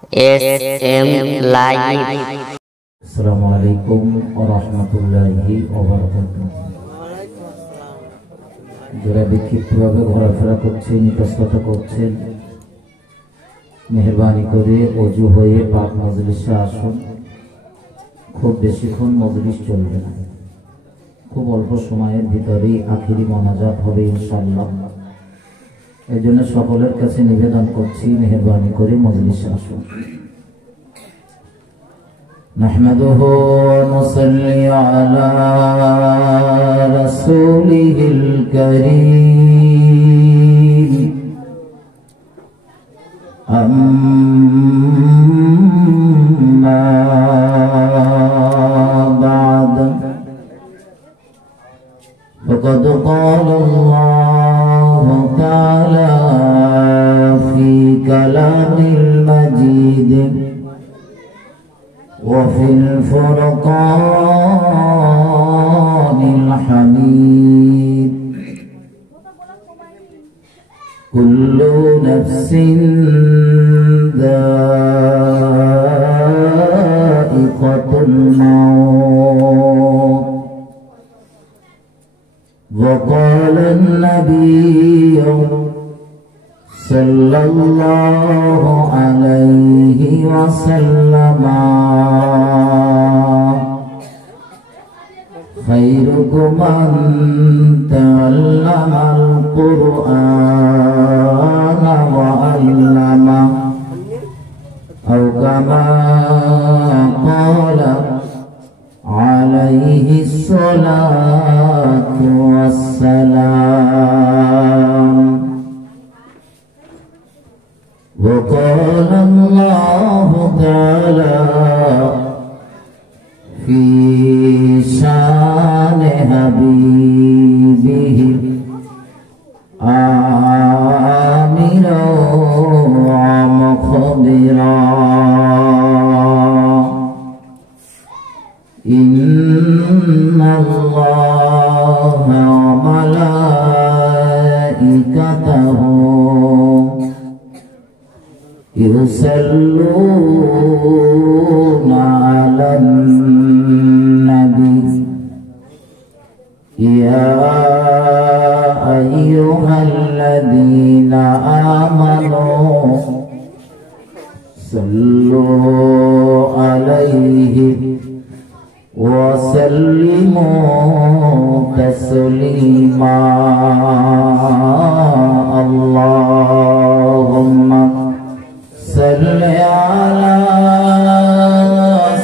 SM Live। আসসালামু আলাইকুম ওয়া রাহমাতুল্লাহি ওয়া বারাকাতুহু। যারা বিক্ষিপ্তভাবে ঘোরাফেরা করছেন, ইতস্তত করছেন, মেহরবানি করে ওযু হয়ে পাক মজলিসে আসুন। খুব বেশিক্ষণ মজলিস চলবে না, খুব অল্প সময়ের ভিতরেই আখিরি মোনাজাত হবে ইনশাআল্লাহ। এই জন্য সকলের কাছে নিবেদন করছি, মেহরবানি করে মজলিসে আসুন। نحمده ونصلي على رسوله الكريم أما بعد فقد قال الله تعالى في كلام المجيد وفي الفرقان الحميد كل نفس ذائقة الموت وقال النبي صلى الله عليه وسلم خيركم من تعلم القرآن وعلمه أو كما قال عليه الصلاة والسلام وقال الله تعالى في شان حبيبه آمرا ومخبرا إن الله وملائكته يصلون على النبي يا أيها الذين آمنوا صلوا عليه وسلموا تسليما اللهم صل على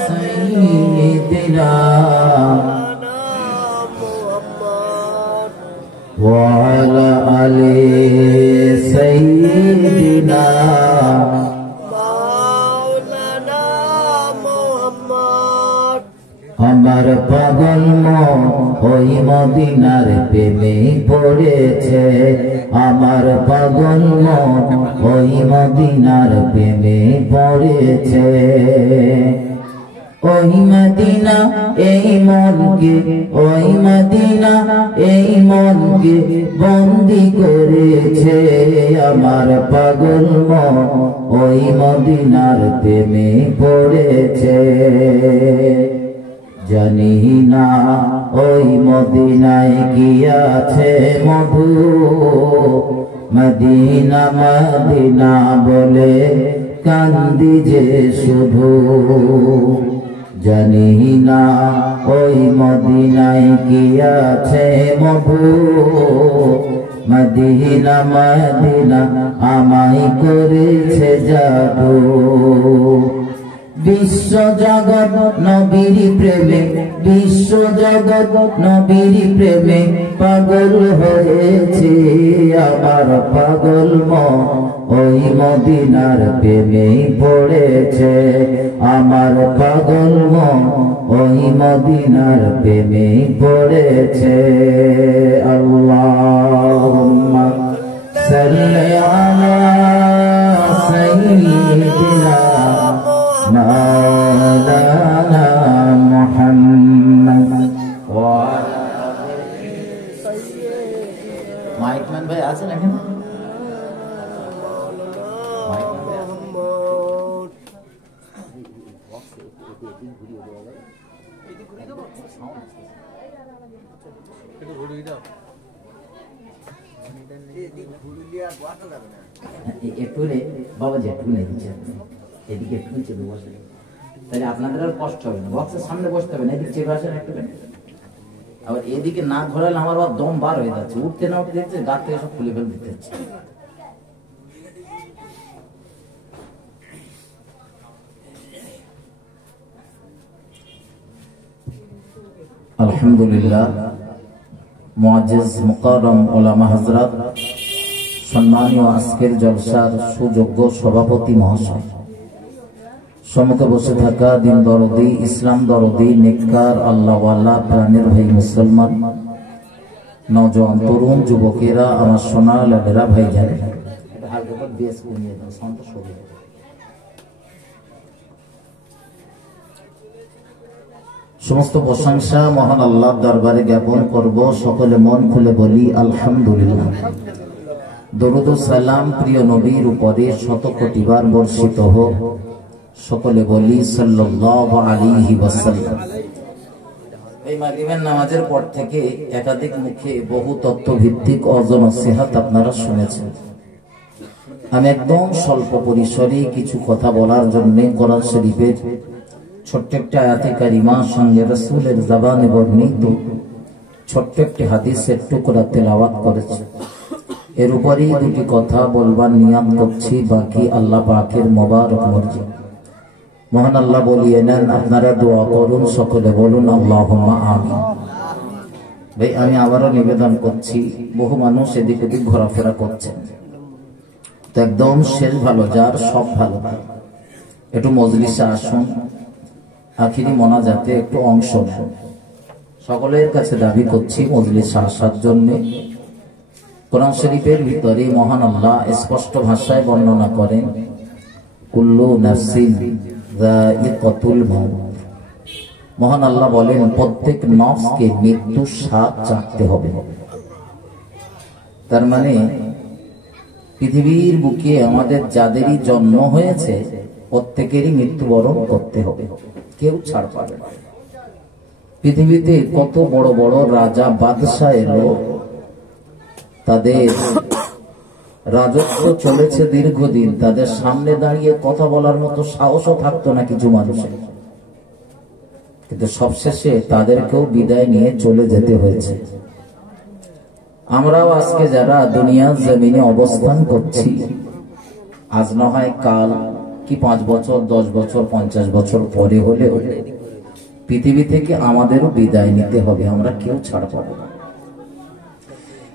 سيدنا وعلى آل سيدنا আমার পাগল মন ওই মদিনার প্রেমে পড়েছে, আমার পাগল মন ওই মদিনার প্রেমে পড়েছে। ওই মদিনা এই মনকে, ওই মদিনা এই মনকে বন্দি করেছে, আমার পাগল মন ওই মদিনার প্রেমে পড়েছে। জানি না ওই মদিনায় কি আছে মধু, মদিনা মদিনা বলে কান্দি যে শুধু। জানি না ওই মদিনায় কি আছে মধু, মদিনা মদিনা আমায় করেছে জাদু। বিশ্ব জগৎ নবীর প্রেমে, বিশ্ব জগৎ নবীর প্রেমে পাগল হয়েছে, আমার পাগল মন ওই মদিনার প্রেমে পড়েছে, আমার পাগল মন ওই মদিনার প্রেমে পড়েছে। আল্লাহুম্মা সাল্লি আলা সাইয়্যিদিনা مولانا محمد মাইক ম্যান ভাই আছেন এখানে? একটু রে বাবাজি, একটু নেই এদিকে একটু চেপে বসে, তাহলে আপনাদের আর কষ্ট হবে না। বক্সের সামনে বসতে হবে না, এদিকে চেপে আসেন একটু। আবার এদিকে না ঘোরালে আমার আবার দম বার হয়ে যাচ্ছে, উঠতে না উঠতে দেখছে গা থেকে সব খুলে ফেলে দিতে হচ্ছে। আলহামদুলিল্লাহ, মুআজ্জিজ মুকাররম উলামা হযরত, সম্মানীয় আজকের জলসার সুযোগ্য সভাপতি মহাশয়, সম্মুখে বসে থাকা দিন দরদি, ইসলাম দরদি, নেককার আল্লাহওয়ালা প্রাণের ভাই মুসলমান, নওজোয়ান তরুণ যুবকেরা, আমার সোনা লাডেরা ভাই জানে, সমস্ত প্রশংসা মহান আল্লাহর দরবারে জ্ঞাপন করব। সকলে মন খুলে বলি আলহামদুলিল্লাহ। দরুদ ও সালাম প্রিয় নবীর উপরে শত কোটিবার বর্ষিত হোক। সকলে বলি সাল্লাল্লাহু আলাইহি ওয়াসাল্লাম। এই মাগরিবের নামাজের পর থেকে একাধিক মুখে বহু তথ্য ভিত্তিক অর্জন নসিহত আপনারা শুনেছেন। আমি একদম স্বল্প পরিসরে কিছু কথা বলার জন্য কোরআন শরীফের ছোট্ট একটা আয়াতে কারিমা সঙ্গে রাসূলের জবানে বর্ণিত ছোট্ট একটি হাদিসের টুকরা তেলাওয়াত করেছি। এর উপরেই দুটি কথা বলবার নিয়ত করছি, বাকি আল্লাহ পাকের মোবারক মর্জি। মহান আল্লাহ বলিয়ে নেন, আপনারা দোয়া করুন, সকলে বলুন আল্লাহুম্মা আমিন। ভাই আমি আবারও নিবেদন করছি, বহু মানুষ এদিক ওদিক ঘোরাফেরা করছেন, তো একদম শেষ ভালো যার সব ভালো, একটু মজলিসে আসুন, আখিরি মোনাজাতে একটু অংশ নেন। সকলের কাছে দাবি করছি মজলিসে আসার জন্য। কোরআন শরীফের ভিতরে মহান আল্লাহ স্পষ্ট ভাষায় বর্ণনা করেন, কুল্লু নাফসিন যায়িকাতুল মাউত। মহান আল্লাহ বলেন প্রত্যেক নফসকে মৃত্যুর স্বাদ চাখতে হবে। তার মানে পৃথিবীর বুকে আমাদের যাদেরই জন্ম হয়েছে প্রত্যেকেরই মৃত্যুবরণ করতে হবে, কেউ ছাড় পাবে না। পৃথিবীতে কত বড় বড় রাজা বাদশাহ এলো, তাদের রাজত্ব চলেছে দীর্ঘদিন, তাদের সামনে দাঁড়িয়ে কথা বলার মতো সাহসও থাকতো না কিছু মানুষের, কিন্তু সবশেষে তাদেরকেও বিদায় নিয়ে চলে যেতে হয়েছে। আমরাও আজকে যারা দুনিয়ার জমিনে অবস্থান করছি, আজ না হয় কাল কি 5 বছর 10 বছর 50 বছর পরে হলেও পৃথিবী থেকে আমাদেরও বিদায় নিতে হবে, আমরা কেউ ছাড় পাবো না।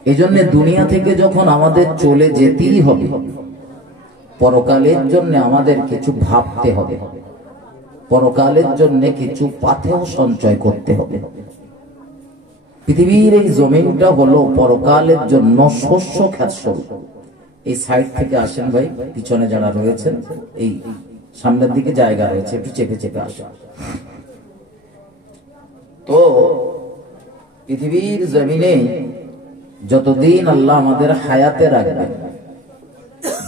এই জন্য দুনিয়া থেকে যখন আমাদের চলে যেতেই হবে, পরকালের জন্য আমাদের কিছু ভাবতে হবে, পরকালের জন্য কিছু পাথেয় সঞ্চয় করতে হবে। পৃথিবীর এই জমিনটা হলো পরকালের জন্য শস্য ক্ষেত স্বরূপ। এই সাইড থেকে আসেন ভাই, পিছনে যারা রয়েছেন এই সামনের দিকে জায়গা রয়েছে, একটু চেপে চেপে আসেন। তো পৃথিবীর জমিনে যতদিন আল্লাহ আমাদের হায়াতে রাখবেন,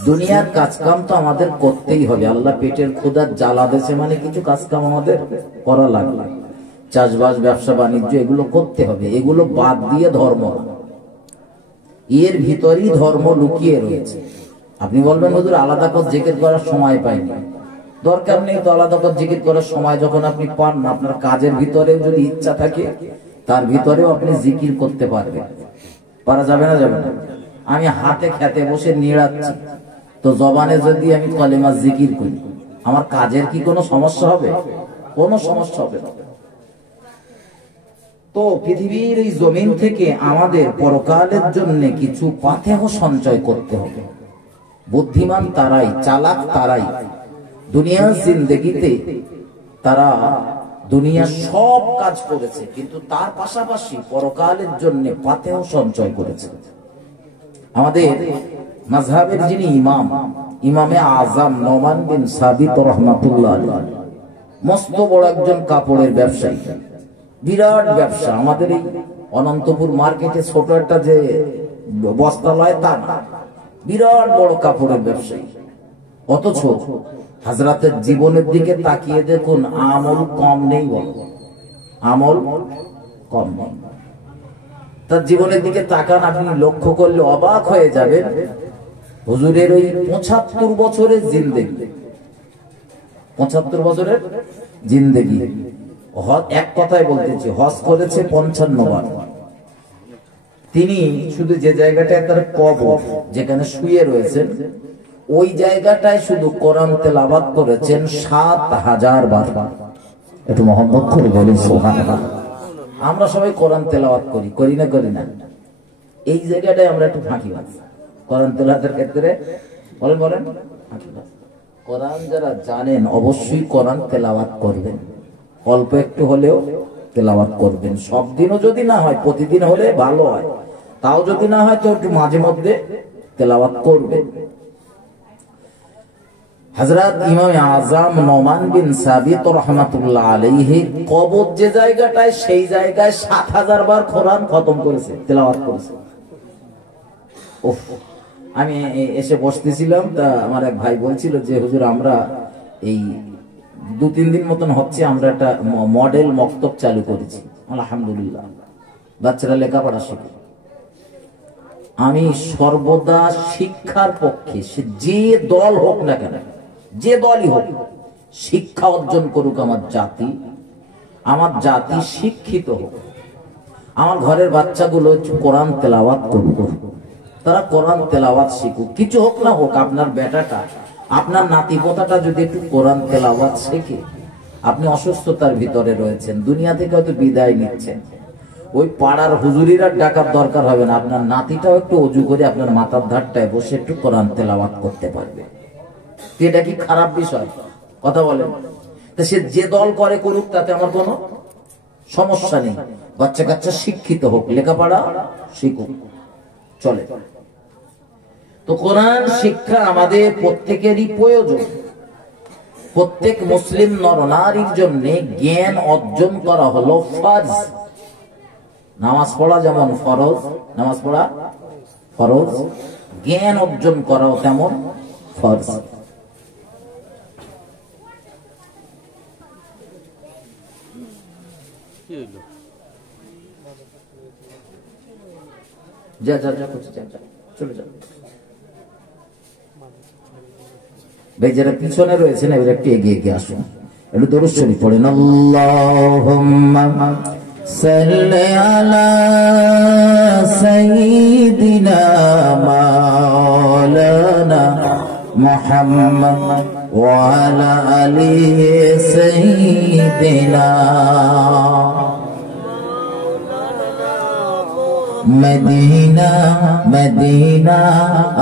দুনিয়ার কাজকাম তো আমাদের করতেই হবে। আল্লাহ পেটের ক্ষুধার জ্বালা দেশে মানে কিছু কাজকাম আমাদের করা লাগবে, চাষবাস ব্যবসা বাণিজ্য এগুলো করতে হবে। এগুলো বাদ দিয়ে ধর্ম, এর ভিতরেই ধর্ম লুকিয়ে রয়েছে। আপনি বলবেন হুজুর আলাদা করে জিকির করার সময় পাইনি, দরকার নেই তো আলাদা করে জিকির করার সময় যখন আপনি পান না, আপনার কাজের ভিতরেও যদি ইচ্ছা থাকে তার ভিতরেও আপনি জিকির করতে পারবেন। পারা যাবে না? যাবে না। আমি হাতে খেতে বসে নিড়াচ্ছি, তো জবানে যদি আমি কলেমা জিকির করি, আমার কাজের কি কোনো সমস্যা হবে? কোনো সমস্যা হবে না। তো পৃথিবীর এই জমিন থেকে আমাদের পরকালের জন্য কিছু পাথেয় সঞ্চয় করতে হবে। বুদ্ধিমান তারাই, চালাক তারাই দুনিয়ার জিন্দেগিতে তারা দুনিয়ার সব কাজ করেছে, কিন্তু তার পাশাপাশি পরকালের জন্য পাথেয় সঞ্চয় করেছে। আমাদের মাযহাবের যিনি ইমাম, ইমামে আযম নোমান বিন সাবিত রাহমাতুল্লাহ আলাইহি, মস্ত বড় একজন কাপড়ের ব্যবসায়ী, বিরাট ব্যবসা। আমাদের এই অনন্তপুর মার্কেটে ছোট একটা যে বস্ত্রালয় তা না, বিরাট বড় কাপড়ের ব্যবসায়ী। অথচ হযরতের জীবনের দিকে তাকিয়ে দেখুন, আমল কম নেই, বল আমল কম নেই। তার জীবনের দিকে তাকান, আপনি লক্ষ্য করলে অবাক হয়ে যাবেন। হুজুরের ওই ৭৫ বছরের জিন্দেগি, ৭৫ বছরের জিন্দেগি, এক কথায় বলতেছি, হজ করেছে ৫৫ বার। তিনি শুধু যে জায়গাটায় তার কবর, যেখানে শুয়ে রয়েছেন, ওই জায়গাটায় শুধু কোরআন তেলাওয়াত করেছেন ৭,০০০ বার। একটু মোহাম্মদ করে বলেন সুবহানাল্লাহ। আমরা সবাই কোরআন তেলাওয়াত করি না করি না? এই জায়গাটায় আমরা একটু ফাঁকিবাজ কোরআন তেলাওয়াতের ক্ষেত্রে, বলেন ফাঁকিবাজ। কোরআন যারা জানেন অবশ্যই কোরআন তেলাওয়াত করবেন, অল্প একটু হলেও তেলাওয়াত করবেন। সব দিনও যদি না হয়, প্রতিদিন হলে ভালো হয়, তাও যদি না হয় তো একটু মাঝে মধ্যে তেলাওয়াত করবেন। হযরত ইমাম আযম নোমান বিন সাবিত রাহমাতুল্লাহ আলাইহি কবর যে জায়গাটায়, সেই জায়গায় ৭,০০০ বার কোরআন খতম করেছে, তেলাওয়াত করেছে। উফ, আমি এসে বসতেছিলাম, তা আমার এক ভাই বলছিল যে হুজুর, আমরা এই ২-৩ দিন মতন হচ্ছে আমরা একটা মডেল মক্তব চালু করেছি। আলহামদুলিল্লাহ, বাচ্চারা লেখাপড়া শিখে। আমি সর্বদা শিক্ষার পক্ষে, সে যে দল হোক না কেন, যে দলই হোক, শিক্ষা অর্জন করুক আমার জাতি শিক্ষিত হোক। আমার ঘরের বাচ্চাগুলো কোরআন তেলাওয়াত করুক, তারা কোরআন তেলাওয়াত শিখুক। কিছু হোক না হোক, আপনার বেটাটা, আপনার নাতি পোতাটা যদি একটু কোরআন তেলাওয়াত শেখে, আপনি অসুস্থতার ভিতরে রয়েছেন, দুনিয়া থেকে হয়তো বিদায় নিচ্ছেন, ওই পাড়ার হুজুরিরা ডাকার দরকার হবে না, আপনার নাতিটাও একটু অজু করে আপনার মাথার ধারটায় বসে একটু কোরআন তেলাওয়াত করতে পারবে। এটা কি খারাপ বিষয়? কথা বলেন। তা সে যে দল করে করুক, তাতে আমার কোনো সমস্যা নেই। বাচ্চা কাচ্চা শিক্ষিত হোক, লেখাপড়া শিখুক, চলে। তো কোরআন শিক্ষা আমাদের প্রত্যেকেরই প্রয়োজন। প্রত্যেক মুসলিম নরনারীর জন্য জ্ঞান অর্জন করা হলো ফরজ। নামাজ পড়া যেমন ফরজ, নামাজ পড়া ফরজ, জ্ঞান অর্জন করাও তেমন ফরজ। যা যা যা করছে, যা চলে যা ভাই। যারা পিছনে রয়েছে না, এবার একটু এগিয়ে এগিয়ে আসুন, একটু দরুদ শরীফ পড়েন। আল্লাহুম্মা সাল্লি আলা সাইয়্যিদিনা মাওলানা মুহাম্মদ ওয়া আলা আলি সাইয়্যিদিনা। মদিনা মদিনা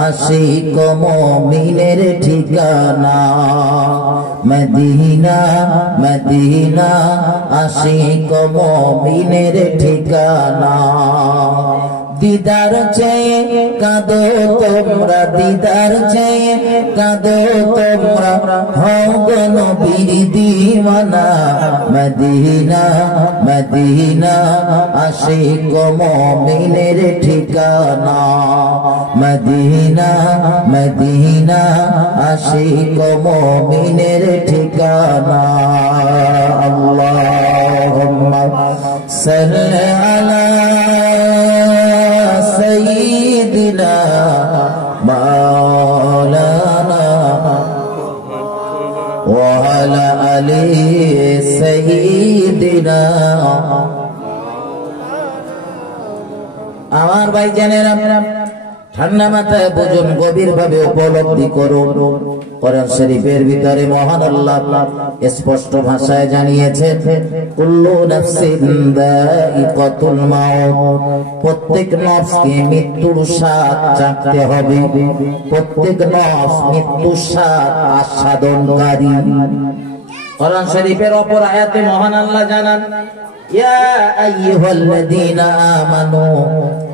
আশিক মুমিনের ঠিকানা, মদিনা মদিনা আশিক মুমিনের ঠিকানা। দিদার চেয়ে কাঁদো তোমরা, দিদার চেয়ে কাঁদো তোমরা, হও গো নবীর দিওয়ানা। মদিনা মদিনা আশিক মুমিনের ঠিকানা, মদিনা মদিনা আশিক মুমিনের ঠিকানা। আল্লাহুম্মা সাল্লি আলা সাইয়্যিদিনা মাওলানা ওয়া আলা আলি সাইয়্যিদিনা। আমার ভাইজানেরা, ঠান্ডা মাথায় বুঝুন, গভীর ভাবে উপলব্ধি করুন। কোরআন শরীফের ভিতরে মহান আল্লাহ স্পষ্ট ভাষায় জানিয়েছেন, কুল্লু নাফসিন যায়িকাতুল মাউত, প্রত্যেক নফসকে মৃত্যুর স্বাদ চাখতে হবে, প্রত্যেক নফস মৃত্যুর স্বাদ আস্বাদনকারী। কোরআন শরীফের অপর আয়াতে মহান আল্লাহ জানান, ইয়া আইয়ুহাল্লাযীনা আমানু,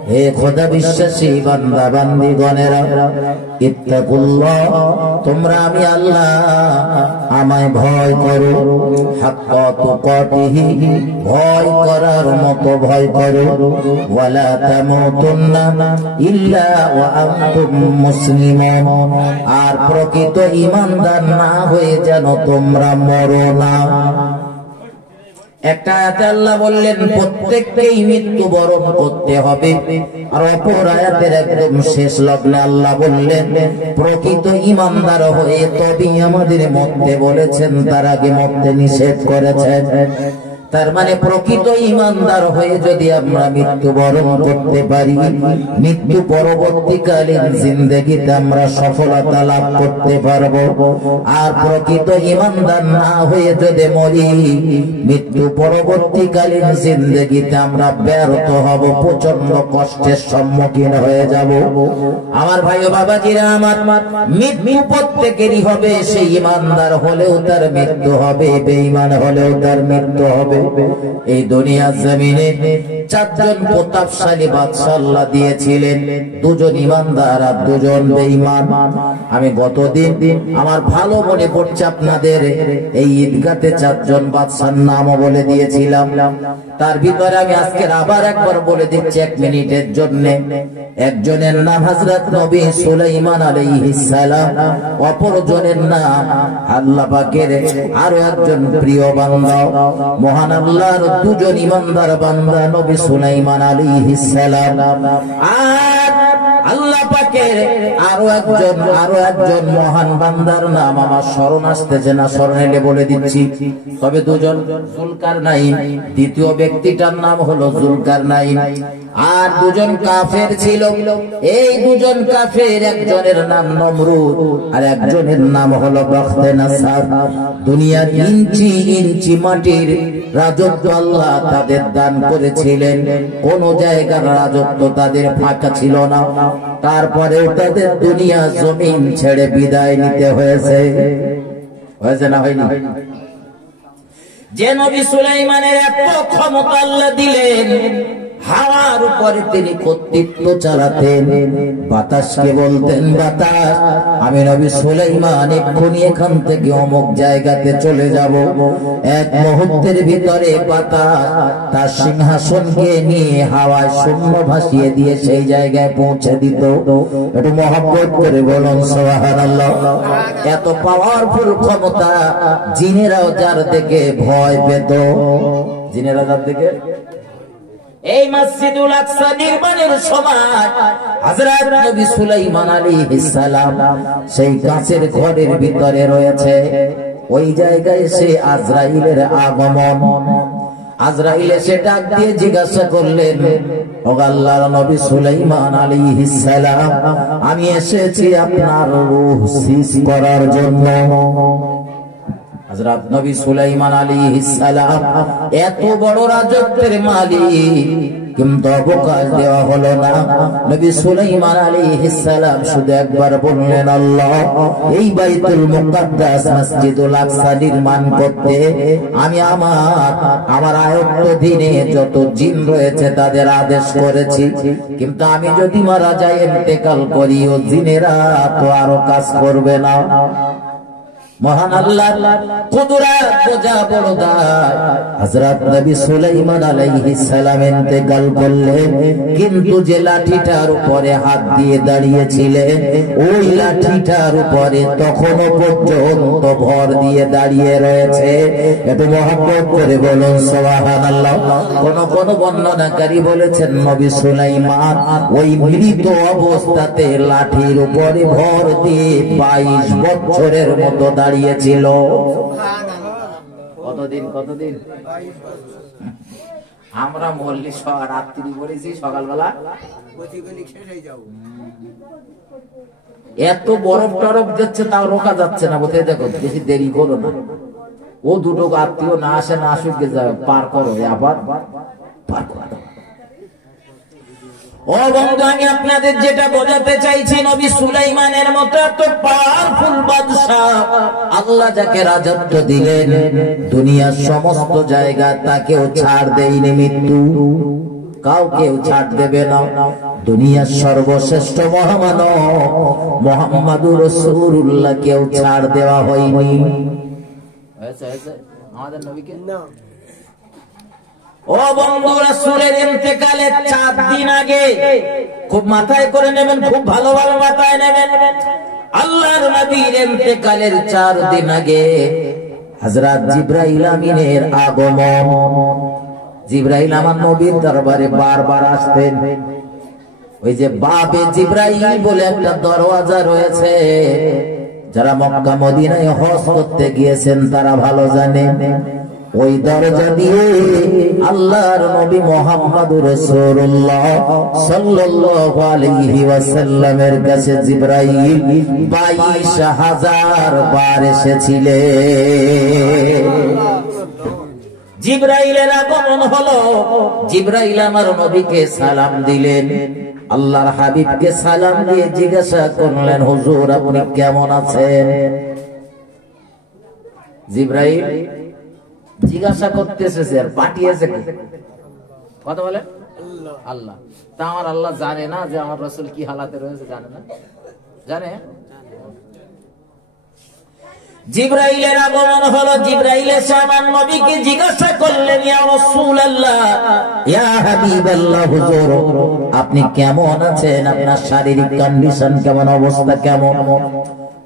হে খোদা বিশ্বাসী বান্দা বান্দীগণেরা, ইত্তাকুল্লাহ, তোমরা আমি আল্লাহ আমায় ভয় করো, হাক্কা তুকাতিহি, ভয় করার মতো ভয় করো, ওয়ালা তামুতুন্না ইল্লা ওয়া আনতুম মুসলিমুন, আর প্রকৃত ঈমানদার না হয়ে যেন তোমরা মরো না। একটা আয়াতে আল্লাহ বললেন প্রত্যেককেই মৃত্যুবরণ করতে হবে, আর অপর আয়াতের একদম শেষ লগ্নে আল্লাহ বললেন প্রকৃত ঈমানদার হয়ে তবেই আমাদের মরতে বলেছেন, তার আগে মরতে নিষেধ করেছেন। তার মানে প্রকৃত ঈমানদার হয়ে যদি আমরা মৃত্যুবরণ করতে পারি, মৃত্যু পরবর্তীকালীন জিন্দেগিতে আমরা সফলতা লাভ করতে পারবো। আর প্রকৃত ঈমানদার না হয়ে যদি মরি, মৃত্যু পরবর্তীকালীন জিন্দেগিতে আমরা ব্যর্থ হব, প্রচন্ড কষ্টের সম্মুখীন হয়ে যাব। আমার ভাই ও বাবাজিরা আমার, মৃত্যু প্রত্যেকেরই হবে, সেই ঈমানদার হলেও তার মৃত্যু হবে, বেঈমান হলেও তার মৃত্যু হবে। এই দুনিয়ার জমিনে চারজন প্রতাপশালী বাদশা আল্লাহ দিয়েছিলেন, দুজন ঈমানদার আর দুজন বেঈমান। আমি গতদিন আমার ভালো মনে পড়ছে আপনাদের এই ঈদগাতে চারজন বাদশার নামও বলে দিয়েছিলাম। তার ভিতরে আমি আজকে আবার একবার বলে দিচ্ছি 1 মিনিটের জন্য। একজনের নাম হযরত নবী সুলাইমান আলাইহিস সালাম, অপরজনের নাম আল্লাহ পাকের আরো একজন প্রিয় বান্দা, মহান আল্লাহর দুজন ঈমানদার বান্দা নবী সুলাইমান আলাইহিস সালাম। আর আল্লাহ পাকের আরো একজন মহান বান্দার নাম আমার স্মরণ আসতেছে না, স্মরণ এলে বলে দিচ্ছি। তবে দুজন যুলকারনাইন, দ্বিতীয় ব্যক্তিটার নাম হলো যুলকারনাইন। আর দুজন কাফের ছিল, এই দুজন কাফের, একজনের নাম নমরুদ আর একজনের নাম হলো বখতেনাসার। দুনিয়ার ইঞ্চি ইঞ্চি মাটির রাজত্ব আল্লাহ তাদের দান করেছিলেন, কোন জায়গার রাজত্ব তাদের ফাঁকা ছিল না। তারপরে তাদের দুনিয়া জমিন ছেড়ে বিদায় নিতে হয়েছে না হয়নি? যে নবী সুলাইমানের এত ক্ষমতা আল্লাহ দিলেন, হাওয়ার উপরে তিনি কর্তৃত্ব চালাতেন, বাতাসকে বলতেন বাতাস আমি নবী সুলাইমান এক্ষুনি এখান থেকে অমুক জায়গাতে চলে যাব। এক মুহূর্তের ভিতরে বাতাস তার সিংহাসনকে নিয়ে হাওয়ায় শূন্য ভাসিয়ে দিয়ে সেই জায়গায় পৌঁছে দিত। একটু মহব্বত করে বলুন সুবহানাল্লাহ। এত পাওয়ারফুল ক্ষমতা, জিনেরাও যার থেকে ভয় পেত, জিনেরা যার থেকে। এই মসজিদুল আকসা নির্মাণের সময় হযরত নবী সুলাইমান আলাইহিস সালাম সেই কাঁচের ঘরের ভিতরে রয়েছে। ওই জায়গায় সে আজরাইলের আগমন, আজরাইল এসে ডাক দিয়ে জিজ্ঞাসা করলেন, ও আল্লাহর নবী সুলাইমান আলাইহিস সালাম, আমি এসেছি আপনার রূহ সিজ করার জন্য। হযরত নবী সুলাইমান আলাইহিস সালাম এত বড় রাজত্বের মালিক, কিন্তু অবকাশ দেওয়া হলো না। নবী সুলাইমান আলাইহিস সালাম শুধু একবার বললেন, আল্লাহ এই বাইতুল মুকাদ্দাস মসজিদুল আকসা নির্মাণ করতে আমি আমার আয়ত্তাধীনে যত জিন রয়েছে তাদের আদেশ করেছি, কিন্তু আমি যদি মারা যাই, ইন্তেকাল করি, ও জিনেরা তো আরো কাজ করবে না। মহান আল্লাহর কুদরত বোঝা বড় দায়। হযরত নবী সুলাইমান আলাইহিস সালাম ইন্তেকাল করলেন, কিন্তু যে লাঠিটার উপরে হাত দিয়ে দাঁড়িয়েছিলেন, ওই লাঠিটার উপরে তখনও পর্যন্ত ভর দিয়ে দাঁড়িয়ে রয়েছে। একটু মহব্বত করে বলুন সুবহানাল্লাহ। কোন বর্ণনাকারী বলেছেন নবী সুলাইমান ওই মৃত অবস্থাতে লাঠির উপরে ভর দিয়ে 22 বছরের মতো দাঁড়িয়েছিল। কতদিন আমরা মল্লি রাত্রি বলেছি, সকালবেলা এত বরফ টরফ যাচ্ছে, তাও রোকা যাচ্ছে না। বলতে দেখো বেশি দেরি করো না, ও দুটো আত্মীয় না আসে না আসুক, পার করো, আবার পার করো। ও বন্ধু, আমি আপনাদের যেটা বোঝাতে চাইছি, নবী সুলাইমানের মতো এত পাওয়ারফুল বাদশা আল্লাহ যাকে রাজত্ব দিলেন, দুনিয়ার সমস্ত জায়গা তাকেও ছাড় দেয়নি মৃত্যু, কাউকেও ছাড় দেবে না। দুনিয়ার সর্বশ্রেষ্ঠ মহামানব মুহাম্মাদুর রাসূলুল্লাহ কেউ ছাড় দেওয়া হয়নি। আমাদের নবীকে না। ও বন্ধু, রাসূলের ইন্তেকালের 4 দিন আগে, খুব মাথায় করে নেবেন, খুব ভালোভাবে মাথায় নেবেন, আল্লাহর নবীর ইন্তেকালের 4 দিন আগে হযরত জিবরাইল আমিনের আগমন। জিবরাইল আমার নবীর দরবারে বারবার আসতেন। ওই যে বাবে জিবরাইল বলে একটা দরওয়াজা রয়েছে, যারা মক্কা মদিনায় হজ করতে গিয়েছেন তারা ভালো জানে। ওই দরজা দিয়ে আল্লাহর নবী মুহাম্মদুর রাসূলুল্লাহ সাল্লাল্লাহু আলাইহি ওয়াসাল্লামের কাছে জিবরাইল 22,000 বার এসেছিলেন। জিবরাইলের আগমন হলো, জিবরাইল আমার নবীকে সালাম দিলেন, আল্লাহর হাবিবকে সালাম দিয়ে জিজ্ঞাসা করলেন, হুজুর আপনি কেমন আছেন? জিবরাইল জিজ্ঞাসা করতেছে, আর পাঠিয়েছে কথা বলে আল্লাহ। তা আমার আল্লাহ জানে না যে আমার রাসূল কি হালাতে রয়েছে? জানে না? জানে। জিবরাইলের আগমন হলো, জিবরাইল এসে আমার নবীকে জিজ্ঞাসা করলেন, ইয়া রাসূলুল্লাহ, ইয়া হাবিবাল্লাহ, হুজুর আপনি কেমন আছেন? আপনার শারীরিক কন্ডিশন কেমন, অবস্থা কেমন?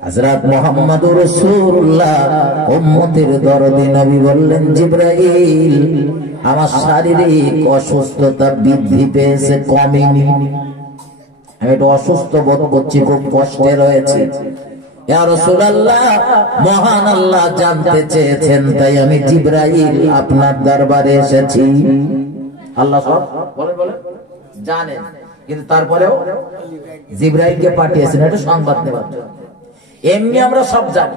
হযরত মুহাম্মদুর রাসূলুল্লাহ উম্মতের দরদি নবী বললেন, জিবরাইল আমার শারীরিক অসুস্থতা বৃদ্ধি পেয়েছে, কমেনি। আমি একটু অসুস্থ বোধ করছি, খুব কষ্টে রয়েছে। ইয়া রাসূলুল্লাহ, মহান আল্লাহ জানতে চেয়েছেন, তাই আমি জিবরাইল আপনার দরবারে এসেছি। আল্লাহ সব বলে জানেন, কিন্তু তারপরেও জিবরাইলকে পাঠিয়েছেন এটা সংবাদ দেওয়ার জন্য। এমনি আমরা সব জানি,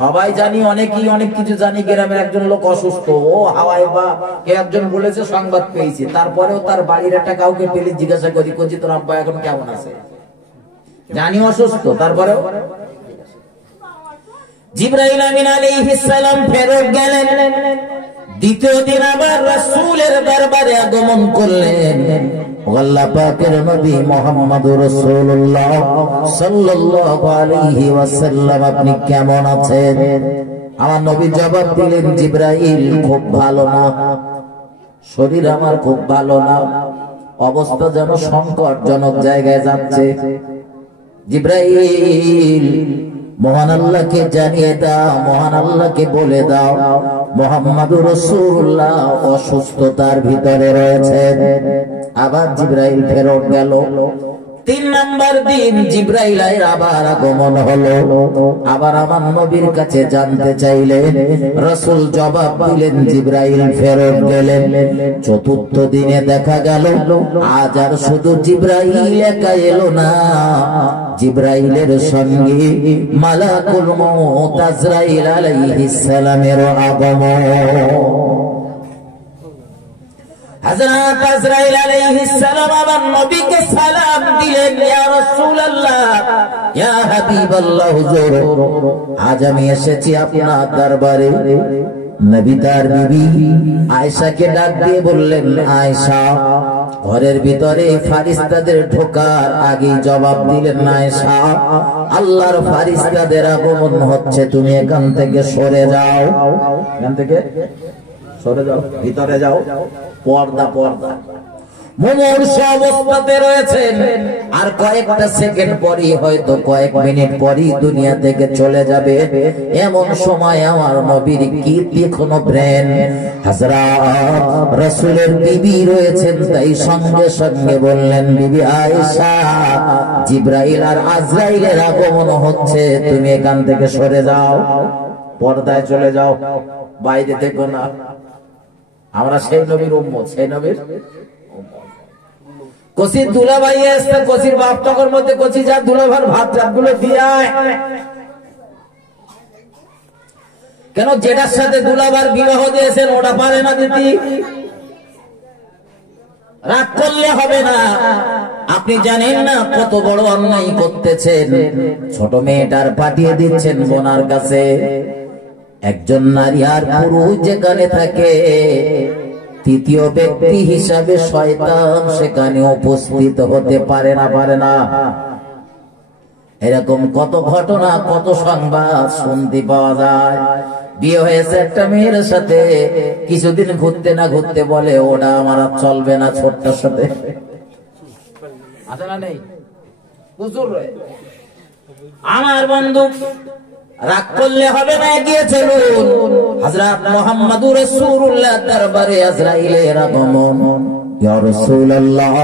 সবাই জানি, অনেকেই অনেক কিছু জানি। গ্রামের একজন লোক অসুস্থ, ও হাওয়ায় বা কে একজন বলেছে, সংবাদ পেয়েছে, তারপরেও তার বাড়ির একটা কাউকে পেলে জিজ্ঞাসা করি, তোর আব্বা এখন কেমন আছে? জানি অসুস্থ, তারপরেও। জিবরাইল আমিন আলাইহিস সালাম ফেরত গেলেন। দ্বিতীয় দিন আবার রাসূলের দরবারে আগমন করলেন। আল্লাহ পাকের নবী মুহাম্মদুর রাসূলুল্লাহ সাল্লাল্লাহু আলাইহি ওয়াসাল্লাম আপনি কেমন আছেন? আমার নবী জবাব দিলেন, জিবরাইল খুব ভালো না, শরীর আমার খুব ভালো না, অবস্থা যেন সংকটজনক জায়গায় যাচ্ছে। জিবরাইল মহান আল্লাহকে জানিয়ে দাও, মহান আল্লাহকে বলে দাও মুহাম্মদুর রাসূলুল্লাহ অসুস্থতার ভিতরে রয়েছেন। আবার জিবরাইল ফেরত গেল। 3 নম্বর দিন জিবরাইলের আবার আগমন হলো। আবার আমার নবীর কাছে জানতে চাইলেন, রাসূল জবাব দিলেন, জিবরাইল ফেরত গেলেন। 4র্থ দিনে দেখা গেল আজ আর শুধু জিবরাইল একা এলো না, জিবরাইলের সঙ্গে মালাকুল মউত আজরাইল আলাইহিস সালামের আগমন। হযরত আজরাইল আলাইহিস সালাম আমার নবীকে সালাম দিলেন, ইয়া রাসূলুল্লাহ, ইয়া হাবিবাল্লাহ, হুজুর আজ আমি এসেছি আপনার দরবারে। নবী তার বিবি আয়েশাকে ডাক দিয়ে বললেন, আয়েশা, ঘরের ভিতরে ফারিস্তাদের ঢোকার আগে জবাব দিলেন, আয়েশা আল্লাহর ফারিস্তাদের আগমন হচ্ছে, তুমি এখান থেকে সরে যাও, এখান থেকে সরে যাও, ভিতরে যাও। পর্দা পর্দা মুমূর্ষ অবস্থাতে রয়েছেন, আর কয়েকটা সেকেন্ড পরই, হয়তো কয়েক মিনিট পরই দুনিয়া থেকে চলে যাবে। এমন সময় আমার নবীর কি তীক্ষ্ণ ব্রেন, হযরত রাসূলের বিবি রয়েছেন, তাই সঙ্গে সঙ্গে বললেন, বিবি আয়েশা, জিবরাইল আর আজরাইলের আগমন হচ্ছে, তুমি এখান থেকে সরে যাও, পর্দায় চলে যাও, বাইরে থেকো না। আমরা সেই নবীর উম্মত, সেই নবীর কচির দুলাভাই আসতে, কচির বাপ তখন মধ্যে কচি যা দুলাভার ভাত রাতগুলো দিয়ে কেন, যেটার সাথে দুলাভার বিবাহ দিয়েছেন ওটা পারে না দিতে, রাগ করলে হবে না। আপনি জানেন না কত বড় অন্যায় করতেছেন, ছোট মেয়েটার পাঠিয়ে দিচ্ছেন বোনার কাছে। একজন নারী আর পুরুষ যেখানে থাকে, তৃতীয় ব্যক্তি হিসাবে শয়তান সেখানে উপস্থিত হতে পারে না। এরকম কত ঘটনা, কত সংবাদ শুনতে পাওয়া যায়। বিয়ে হয়েছে একটা মেয়ের সাথে, কিছুদিন ঘুরতে না ঘুরতে বলে ওটা আমার আর চলবে না, ছোটটার সাথে আছে না নেই হুজুর। আমার বন্ধু রাগ করলে হবে না, এগিয়ে চলুন। হযরত মুহাম্মদুর রাসূলুল্লাহ দরবারে আজরাইলের আগমন। ইয়া রাসূলুল্লাহ,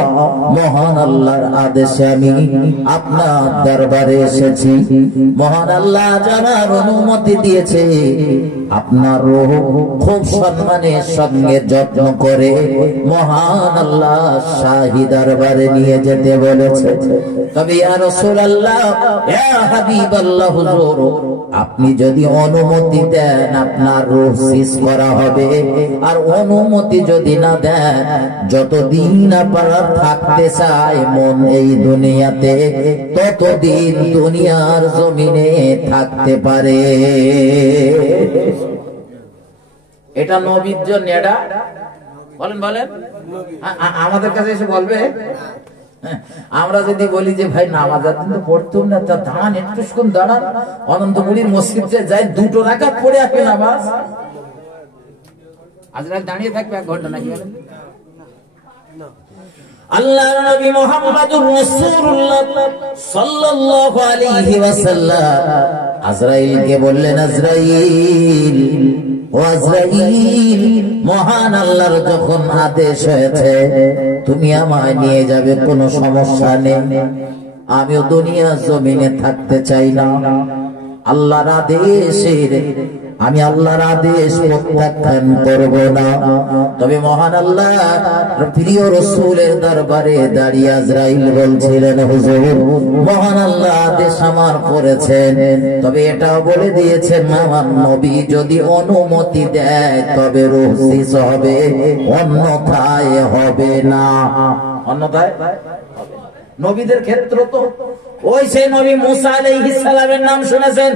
মহান আল্লাহর আদেশে আমি আপনার দরবারে এসেছি। মহান আল্লাহ জানার অনুমতি দিয়েছে আপনার রূহ খুব সম্মানের সঙ্গে যত্ন করে মহান আল্লাহ শাহী দরবারে নিয়ে যেতে বলেছে। তবে ইয়া রাসূলুল্লাহ, ইয়া হাবিবাল্লাহ হুজুর, আপনি যদি অনুমতি দেন আপনার রূহ সিজ করা হবে, আর অনুমতি যদি না দেন, যতদিন আপনার থাকতে চায় মন এই দুনিয়াতে, ততদিন দুনিয়ার জমিনে থাকতে পারে। এটা নবীর জন্য, এটা বলেন বলেন আমাদের কাছে এসে বলবে। আমরা যদি বলি যে ভাই নামাজ তো পড়তুম না, তা দাঁড়ান একটু দাঁড়ান, অনন্তপুরীর মসজিদে যাই 2 রাকাত পড়ে আসবে নামাজ, আজরাইল দাঁড়িয়ে থাকবে 1 ঘন্টা নাকি বলেন? আল্লাহর নবী মুহাম্মদুর রাসূলুল্লাহ সাল্লাল্লাহু আলাইহি ওয়াসাল্লাম আজরাইলকে বললেন, আজরাইল, ও আজরাইল, মহান আল্লাহর যখন আদেশ হয়েছে তুমি আমায় নিয়ে যাবে, কোনো সমস্যা নেই, আমিও দুনিয়া জমিনে থাকতে চাই না। আল্লাহর আদেশের আমি আল্লাহর আদেশ প্রত্যাখ্যান করব না। তবে মহান আল্লাহ প্রিয় রাসূলের দরবারে দাঁড়িয়ে আজরাইল বলছিলেন, হুজুর, মহান আল্লাহ আদেশ আমার করেছেন, তবে এটাও বলে দিয়েছেন আমার নবী যদি অনুমতি দেয় তবে রূহ সিজ হবে, অন্যথায় হবে না। অন্যথায় নবীদের ক্ষেত্র তো ওই সেই নবী মুসা আলাইহিস সালামের নাম শুনেছেন।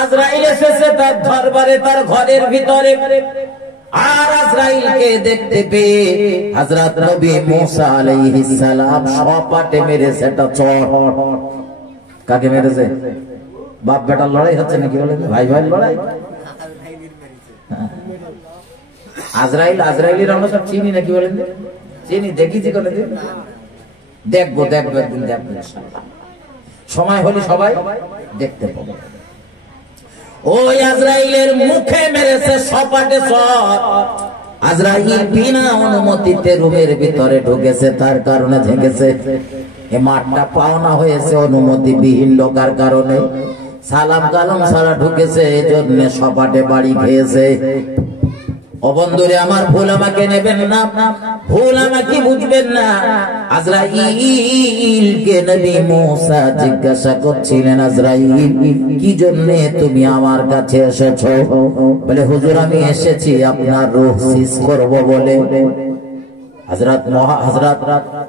আজরাইল এসেছে তার দরবারে, তার ঘরের ভিতরে, আর আজরাইলকে দেখতে পেয়ে হযরত নবী মুসা আলাইহিস সালাম সপাটে মেরেছে একটা চড়। কাকে মেরেছে? বাপ বেটার লড়াই হচ্ছে নাকি বলেন? ভাই ভাই লড়াই। আজরাইলের আমরা সব চিনি নাকি বলেন? চিনি, দেখেছি কোনদিন? দেখবো একদিন, দেখবো সময় হলে সবাই দেখতে পাবো। ওই আজরাইলের মুখে মেরেছে সপাটে চড়। আজরাইল বিনা অনুমতিতে রুমের ভিতরে ঢুকেছে, তার কারণে ঝেঁকেছে। এ মাঠটা পাওনা হয়েছে অনুমতি বিহীন লোকার কারণে, সালাম কালাম ছাড়া ঢুকেছে, এজন্য সপাটে বাড়ি খেয়েছে। ও বন্ধুরে আমার, ভুল আমাকে নেবেন না, ভুল আমাকে বুঝবেন না। আজরাইলকে নবী মুসা জিজ্ঞাসা করছিলেন, আজরাইল, কি জন্য তুমি আমার কাছে এসেছো? বলে, হুজুর, আমি এসেছি আপনার রূহ সিজ করব বলে। হযরত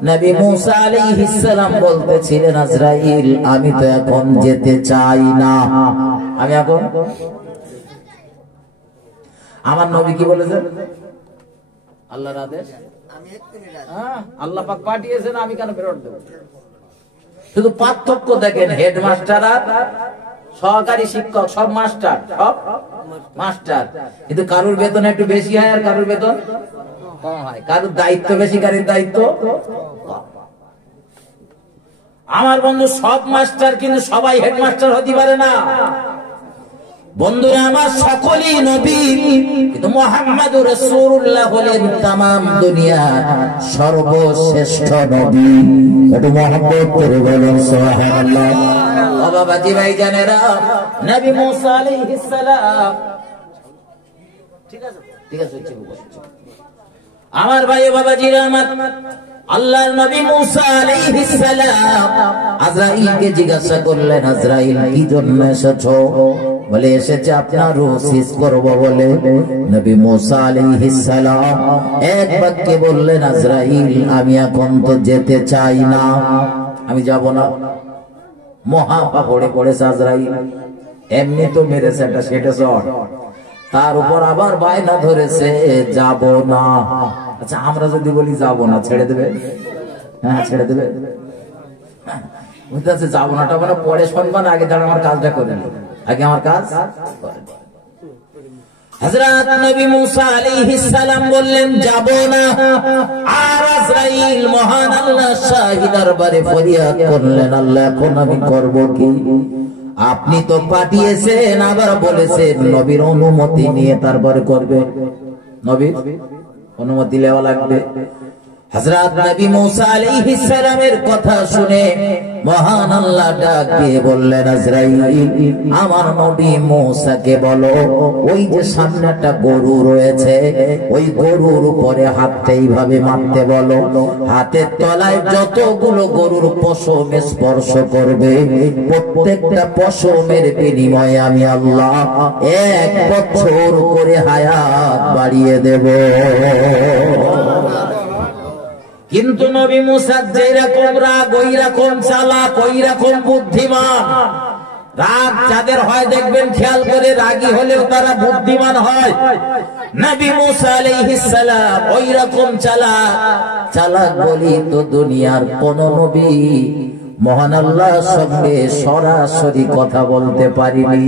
নবী মুসা আলাইহিস সালাম বলতেছিলেন, আজরাইল, আমি তো এখন যেতে চাই না। আমি এখন, আমার নবী কি বলেছেন? আল্লাহর আদেশ, আল্লাহ পাক পাঠিয়েছেন, আমি কেন ফেরত দেব? শুধু পার্থক্য দেখেন, হেডমাস্টার আর সহকারী শিক্ষক, সব মাস্টার, সব মাস্টার, কিন্তু কারুর বেতন একটু বেশি হয় আর কারুর বেতন কম হয়, কারুর দায়িত্ব বেশি, কারুর দায়িত্ব কম। আমার বন্ধু সব মাস্টার, কিন্তু সবাই হেডমাস্টার হতে পারে না। বন্ধুরা আমার, সকলেই নবী, কিন্তু মুহাম্মদুর রাসূলুল্লাহ হলেন तमाम দুনিয়া সর্বশ্রেষ্ঠ নবী। একটু মহব্বত করে বলেন সুবহানাল্লাহ। ও বাবাজি ভাইজানেরা, নবী মুসা আলাইহিস সালাম, ঠিক আছে আমার ভাই ও বাবাজিরা আমার, আল্লাহর নবী মুসা আলাইহিস সালাম আজরাইলকে জিজ্ঞাসা করলেন, আজরাইল, কি জন্য এসেছো? বলে, এসেছে আপনার রূহ সিজ করব বলে। নবী মুসা আলাইহিস সালাম এক বাক্যে বললেন, আজরাইল, আমি এখন তো যেতে চাই না, আমি যাব না। মহা পাপড়ে পড়েছে আজরাইল, এমনি তো মেরেছে একটা সেটা চড়, তার উপর আবার বায়না ধরেছে যাব না। আচ্ছা, আমরা যদি বলি যাব না, ছেড়ে দেবে? হ্যাঁ, ছেড়ে দেবে। বুঝতে পারছে, যাবো না, পরে শুনবা না, আগে তার আমার কাজটা করে, আগে আমার কাজ। হযরত নবী মুসা আলাইহিস সালাম বললেন যাব না। আর আজরাইল মহান আল্লাহ শাহী দরবারে ফরিয়াদ করলেন, আল্লাহ এখন আমি করব কি? আপনি তো পাঠিয়েছেন, আবার বলেছেন নবীর অনুমতি নিয়ে তারপরে করবে। নবীর অনুমতি নেওয়া লাগবে। হযরত নবী মুসা আলাইহিস সালামের কথা শুনে মহান আল্লাহ ডাক দিয়ে বললেন, আজরাইল আমার নবী মুসাকে বলো ওই যে সামনে একটা গরু রয়েছে, ওই গরুর উপরে হাতটা এইভাবে মারতে বলো। হাতের তলায় যতগুলো গরুর পশম স্পর্শ করবে প্রত্যেকটা পশমের বিনিময়ে আমি আল্লাহ 1 বছর করে হায়াত বাড়িয়ে দেব। কিন্তু নবী মুসা যেরকম রাগ, ওই রকম চালাক, ওই রকম বুদ্ধিমান। রাগ যাদের হয় দেখবেন খেয়াল করে, রাগী হলেও তারা বুদ্ধিমান হয়। নবী মুসা আলাইহিস সালাম ওই রকম চালাক বলি তো দুনিয়ার কোন নবী মহান আল্লাহর সঙ্গে সরাসরি কথা বলতে পারিনি।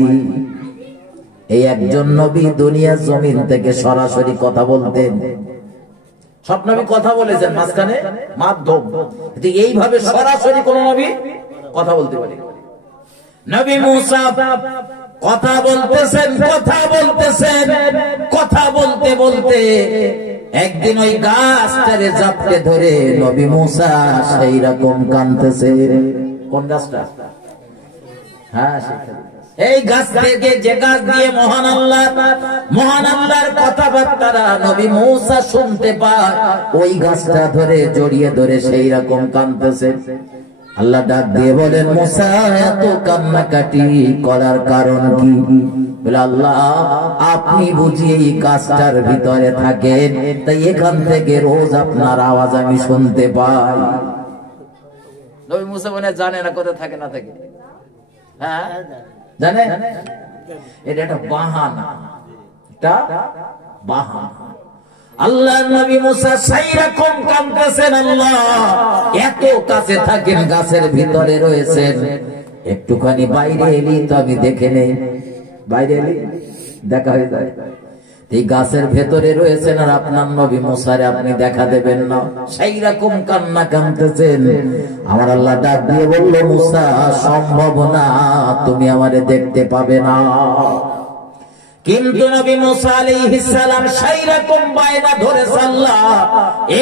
এই একজন নবী দুনিয়ার জমিন থেকে সরাসরি কথা বলতেন। সব নবী কথা বলেছেন, মাঝখানে মাধ্যম, এইভাবে সরাসরি কোন নবী কথা বলতে পারে। নবী মুসা কথা বলতেছেন, কথা বলতে বলতে একদিন ওই গাছটারে জাপটে ধরে নবী মুসা সেই রকম কাঁদতেছে। কোন গাছটা? হ্যাঁ, এই গাছ থেকে, যে গাছ দিয়ে মহান আল্লাহর কথাবার্তা নবী মুসা শুনতে পায়, ওই গাছটা ধরে জড়িয়ে ধরে সেই রকম কাঁদতেছে। আল্লাহ ডাক দিয়ে বলেন, মুসা এত কান্নাকাটি করার কারণ কি? বলে, আল্লাহ আপনি বুঝি এই গাছটার ভিতরে থাকেন, তাই এখান থেকে রোজ আপনার আওয়াজ আমি শুনতে পাই। নবী মুসা বলে জানে না কোথায় থাকে না থাকে। হ্যাঁ জানে, এটা একটা বাহানা, এটা বাহানা। আল্লাহ নবী মুসা সেই রকম কাঁদতেছেন, আল্লাহ এত কাছে থাকেন, গাছের ভিতরে রয়েছেন, একটুখানি বাইরে এলি তো আমি দেখে নেই। বাইরে এলি দেখা হয়ে যায়। এই গাছের ভেতরে রয়েছেন আর আপনার নবী মুসারে আপনি দেখা দেবেন না, সেই রকম কান্না কাঁদতেছেন। আমার আল্লাহ ডাক দিয়ে বলল, মুসা সম্ভব না, তুমি আমারে দেখতে পাবে না। কিন্তু নবী মুসা আলাইহিস সালাম সেই রকম বায়না ধরেছে, আল্লাহ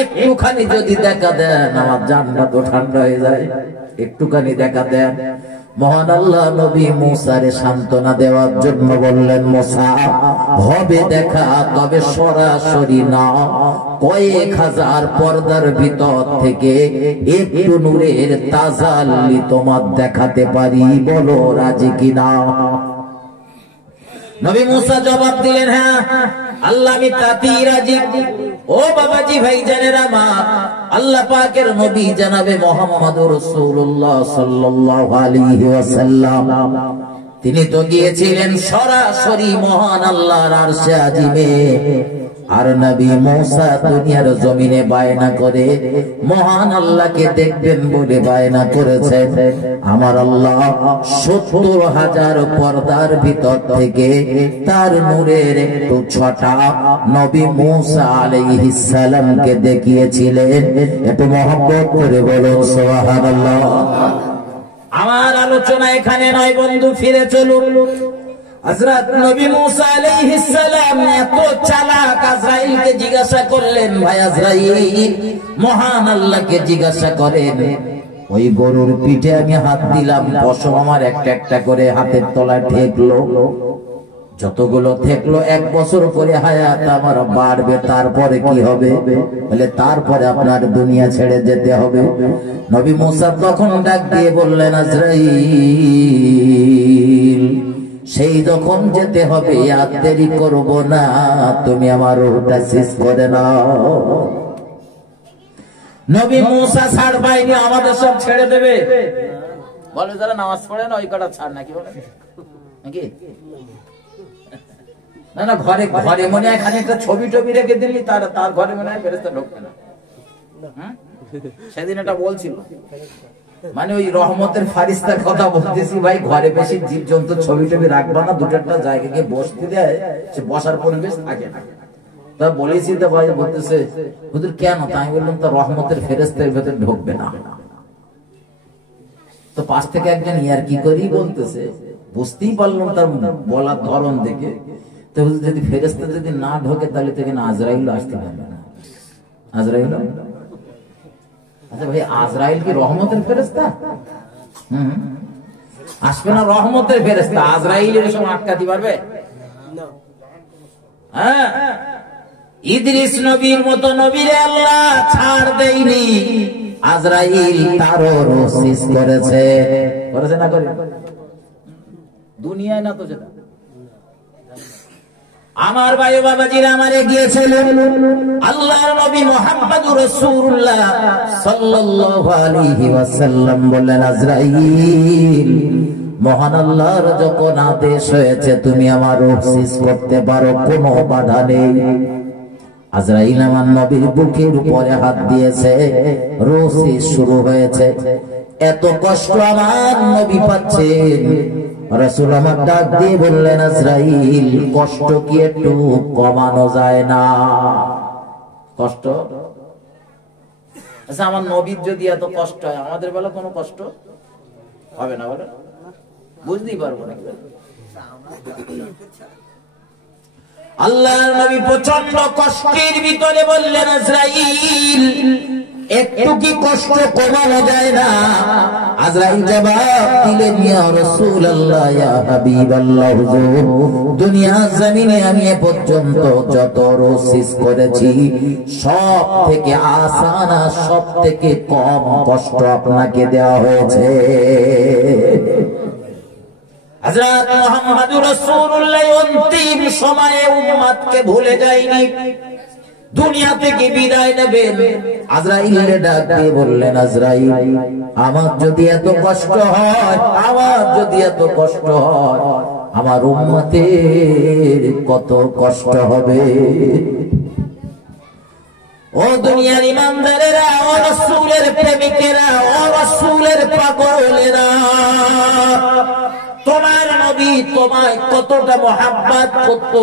একটুখানি যদি দেখা দেন আমার জানটা তো ঠান্ডা হয়ে যায়, একটুখানি দেখা দেন। মহান আল্লাহ নবী মুসারে সান্ত্বনা দেওয়ার জন্য বললেন, মুসা হবে দেখা, তবে সরাসরি না, কয়েক হাজার পর্দার ভিতর থেকে একটু নূরের তাজাল্লি তোমার দেখাতে পারি, বলো রাজি কিনা? নবী মুসা জবাব দিলেন, হ্যাঁ আল্লাহ আমি তাতেই রাজি। ও বাবাজি ভাইজানেরা মা, আল্লাহ পাকের নবী জানাবে মুহাম্মদুর রাসূলুল্লাহ সাল্লাল্লাহু আলাইহি ওয়াসাল্লাম, তিনি তো গিয়েছিলেন সরাসরি মহান আল্লাহর আরশে আজিমে। আর নবী মুসা দুনিয়ার জমিনে বায়না করে মহান আল্লাহকে দেখবেন বলে বায়না করেছে। আমার আল্লাহ ৭০,০০০ পর্দার ভিতর থেকে তার নূরের একটু ছটা নবী মুসা আলাইহিস সালামকে দেখিয়েছিলেন। একটু মহব্বত করে বলুন সুবহানাল্লাহ। আমার আলোচনা এখানে নয় বন্ধু, ফিরে চলুন। হযরত নবী মুসা আলাইহিস সালাম এত চালাক, আজরাইলকে জিজ্ঞাসা করলেন, ভাই আজরাইল মহান আল্লাহকে জিজ্ঞাসা করেন, ওই গরুর পিঠে আমি হাত দিলাম, পশম আমার একটা একটা করে হাতের তলায় ঠেকলো, যতগুলো ঠেকলো 1 বছর করে হায়াত আমার বাড়বে, তারপরে কি হবে? বলে তারপরে আপনার দুনিয়া ছেড়ে যেতে হবে। নবী মুসা তখন ডাক দিয়ে বললেন, আজরাইল সেই যখন যেতে হবে আর দেরি করবো না, তুমি আমার রূহটা শেষ করে নাও। নবী মুসা ছাড় পায়নি, আমাদের সব ছেড়ে দেবে বলে, যারা নামাজ পড়ে না ওই কটা ছাড় নাকি বলে নাকি? না না, ঘরে ঘরে মনে হয় খানিকটা ছবি টবি রেখে দিলি, তার ঘরে মনে হয় ফেরেশতা ঢুকবে না। সেদিন এটা বলছিল, মানে ওই রহমতের ফারিস্তার কথা বলতেছি ভাই, ঘরে বেশি জীবজন্তু ছবি টবি রাখবা না, দুটো একটা জায়গায় গিয়ে বসতে দেয়, সে বসার পরিবেশ থাকে না। তা বলেছি তো ভাই, বলতেছে হুজুর কেন? তাই আমি বললাম তো রহমতের ফেরেশতার ভেতর ঢুকবে না। তো পাশ থেকে একজন ইয়ার কি করি বলতেছে, বুঝতেই পারলাম তার বলার ধরন দেখে, তো যদি ফেরেশতা যদি না ঢোকে তাহলে তো এখানে আজরাইল আসতে পারবে না। আজরাইল, আচ্ছা ভাই আজরাইল কি রহমতের ফেরেশতা? আসবে না রহমতের ফেরেশতা, আজরাইলের সময় আটকাতে পারবে? হ্যাঁ, ইদ্রিস নবীর মতো নবীরে আল্লাহ ছাড় দেয়নি, আজরাইল তারও রসিস করেছে, করেছে না করে? দুনিয়ায় না তো যেটা। আমার ভাই বাবাজিরা আমার গিয়েছিলেন আল্লাহর নবী মুহাম্মদুর রাসূলুল্লাহ সাল্লাল্লাহু আলাইহি ওয়াসাল্লাম বললেন, আজরাইল মহান আল্লাহর যখন আদেশ হয়েছে তুমি আমার রসিস করতে পারো, কোনো বাধা নেই। আজরাইল আমার নবীর বুকের উপরে হাত দিয়েছে, রসিস শুরু হয়েছে। এত কষ্ট আমার নবী পাচ্ছেন, রাসূল আমার ডাক দিয়ে বললেন, আজরাইল কষ্ট কি একটু কমানো যায় না? কষ্ট, আচ্ছা আমার নবীর যদি এত কষ্ট হয়, আমাদের বেলা কোনো কষ্ট হবে না? বলে বুঝতেই পারবো না। আল্লাহর নবী প্রচন্ড কষ্টের ভিতরে বললেন, আজরাইল একটু কি কষ্ট কমানো যায় না? আজরাইল জবাব দিলেন, ইয়া রাসূলুল্লাহ, ইয়া হাবিবাল্লাহ, হুজুর দুনিয়ার জমিনে আমি এ পর্যন্ত যত রসিস করেছি সব থেকে আসান আর সব থেকে কম কষ্ট আপনাকে দেওয়া হয়েছে। হযরত মুহাম্মদুর রাসূলুল্লাহ অন্তিম সময়ে উম্মতকে ভুলে যায়নি, দুনিয়া থেকে বিদায় নেবেন। আজরাইলকে ডাক দিয়ে বললেন, আজরাইল আমার যদি এত কষ্ট হয়, আমার যদি এত কষ্ট হয়, আমার উম্মতের কত কষ্ট হবে। ও দুনিয়ার ইমানদারেরা, ও রাসূলের প্রেমিকেরা, ও রাসূলের পাগলেরা, তোমার নবী তোমায় কতটা মহব্বত করত,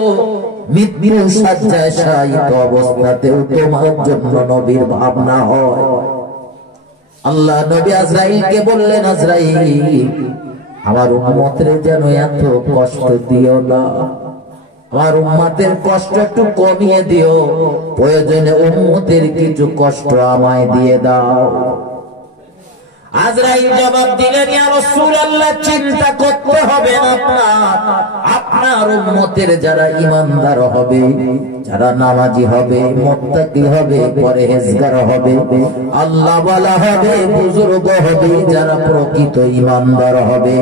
মৃত্যু শয্যায় শায়িত অবস্থাতেও তোমার জন্য নবীর ভাবনা হয়। আল্লাহ নবী আজরাইলকে বললেন, আজরাইল আমার উম্মতের যেন এত কষ্ট দিও না, আমার উম্মতের কষ্ট একটু কমিয়ে দিও, প্রয়োজনে উম্মতের কিছু কষ্ট আমায় দিয়ে দাও। আজরাইল জবাব দিলেন, ইয়া রাসূলুল্লাহ চিন্তা করতে হবে না, আপনার উম্মতের যারা ঈমানদার হবে, যারা নামাজি হবে, মুত্তাকি হবে, পরহেজগার হবে, আল্লাহওয়ালা হবে, বুজুর্গ হবে, যারা প্রকৃত ঈমানদার হবে,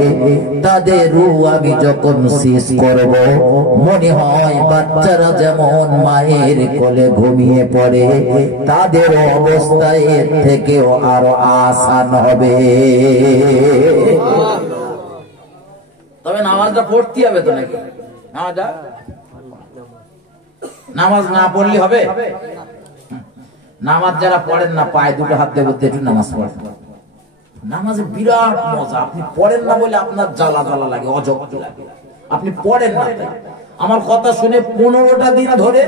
তাদের রূহ আমি যখন সিজ করব, মনে হয় বাচ্চারা যেমন মায়ের কোলে ঘুমিয়ে পড়ে, তাদের অবস্থা এর থেকেও আরো আসান হবে। তবে নামাজটা পড়তে হবে তো নাকি? নামাজ না পড়লে হবে? নামাজ যারা পড়েন না, পায়ে দুটো হাত দিয়ে একটু নামাজ পড়েন। নামাজে বিরাট মজা, আপনি পড়েন না বলে আপনার জ্বালা জ্বালা লাগে, অজব লাগে, আপনি পড়েন না। আমার কথা শুনে 15টা দিন ধরে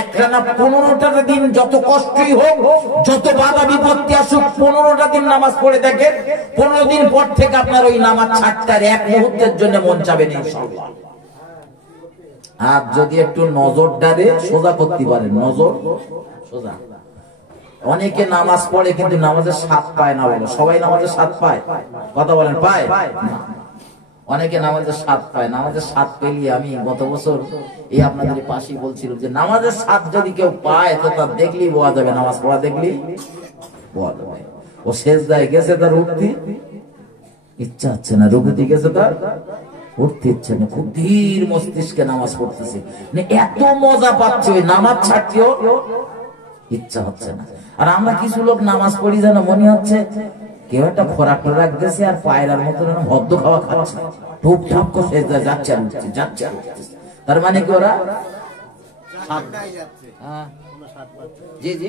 একটানা 15টা দিন যত কষ্টই হোক, যত বাধা বিপত্তি আসুক, 15টা দিন নামাজ পড়ে দেখেন, 15 দিন পর থেকে আপনার ওই নামাজ ছাড়তে আর এক মুহূর্তের জন্য মন চাবে না ইনশাআল্লাহ। আর যদি একটু নজরটারে সোজা করতে পারেন, নজর সোজা। অনেকে নামাজ পড়ে কিন্তু নামাজের স্বাদ পায় না। বলো সবাই নামাজের স্বাদ পায়? কথা বলেন, পায়? অনেকে নামাজের স্বাদ পায়। নামাজের স্বাদ পেলে, আমি গত বছর এই আপনাদের পাশেই বলছিল যে নামাজের স্বাদ যদি কেউ পায় তো তার দেখলেই বোঝা যাবে, নামাজ পড়া দেখলেই বোঝা যাবে। ও সেজদায় গেছে, তার উঠতে ইচ্ছা হচ্ছে না, রুকুতে গেছে, তার উঠতে ইচ্ছে না, খুব ধীর মস্তিষ্কে নামাজ পড়তেছে, এত মজা পাচ্ছে, ওই নামাজ ছাড়তেও ইচ্ছা হচ্ছে না। আর আমরা কিছু লোক নামাজ পড়ি যেন মনে হচ্ছে কেউ একটা খোরাক টোরাক দিয়েছে আর পায়রার মতো ভদ্র খাওয়া খাচ্ছে, টুপ টুপ করে যাচ্ছে আর উঠছে, যাচ্ছে আর উঠছে। তার মানে কি ওরা জি জি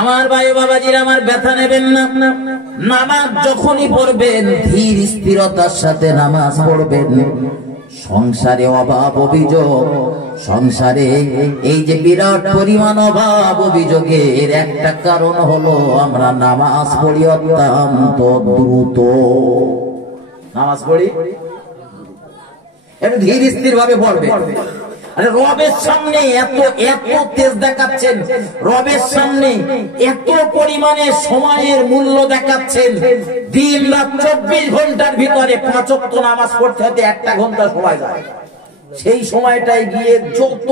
আমার ভাই বাবাজিরা, আমার ব্যথা নেবেন না। নামাজ যখনই পড়বেন ধীর স্থিরতার সাথে নামাজ পড়বেন। সংসারে অভাব অভিযোগ, সংসারে এই যে বিরাট পরিমাণ অভাব অভিযোগের একটা কারণ হলো আমরা নামাজ পড়ি অত্যন্ত দ্রুত। নামাজ পড়ি একটু ধীর স্থির ভাবে পড়বে। রবের সামনে এত এত তেজ দেখাচ্ছেন, রবের সামনে এত পরিমাণে সময়ের মূল্য দেখাচ্ছেন। দিন রাত 24 ঘন্টার ভিতরে 5 ওয়াক্ত নামাজ পড়তে হতে 1 ঘন্টা সময় যায়। সেই সময়টায় গিয়ে যত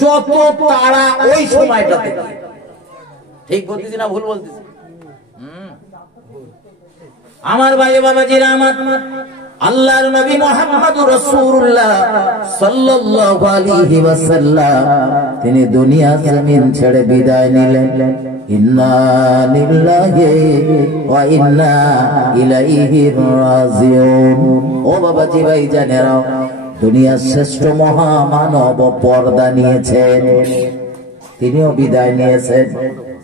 যত তারা ওই সময়টাতে। ঠিক বলতেছি না ভুল বলতেছি? আমার ভাই বাবাজিরা, আমার আল্লাহর নবী মুহাম্মদুর রাসূলুল্লাহ সাল্লাল্লাহু আলাইহি ওয়াসাল্লাম তিনি দুনিয়া জমিন ছেড়ে বিদায় নিলেন। ইন্না লিল্লাহি ওয়া ইন্না ইলাইহি রাজিউন। ও বাবাজি ভাইজানেরা, দুনিয়ার শ্রেষ্ঠ মহামানব পর্দা নিয়েছেন, তিনিও বিদায় নিয়েছেন,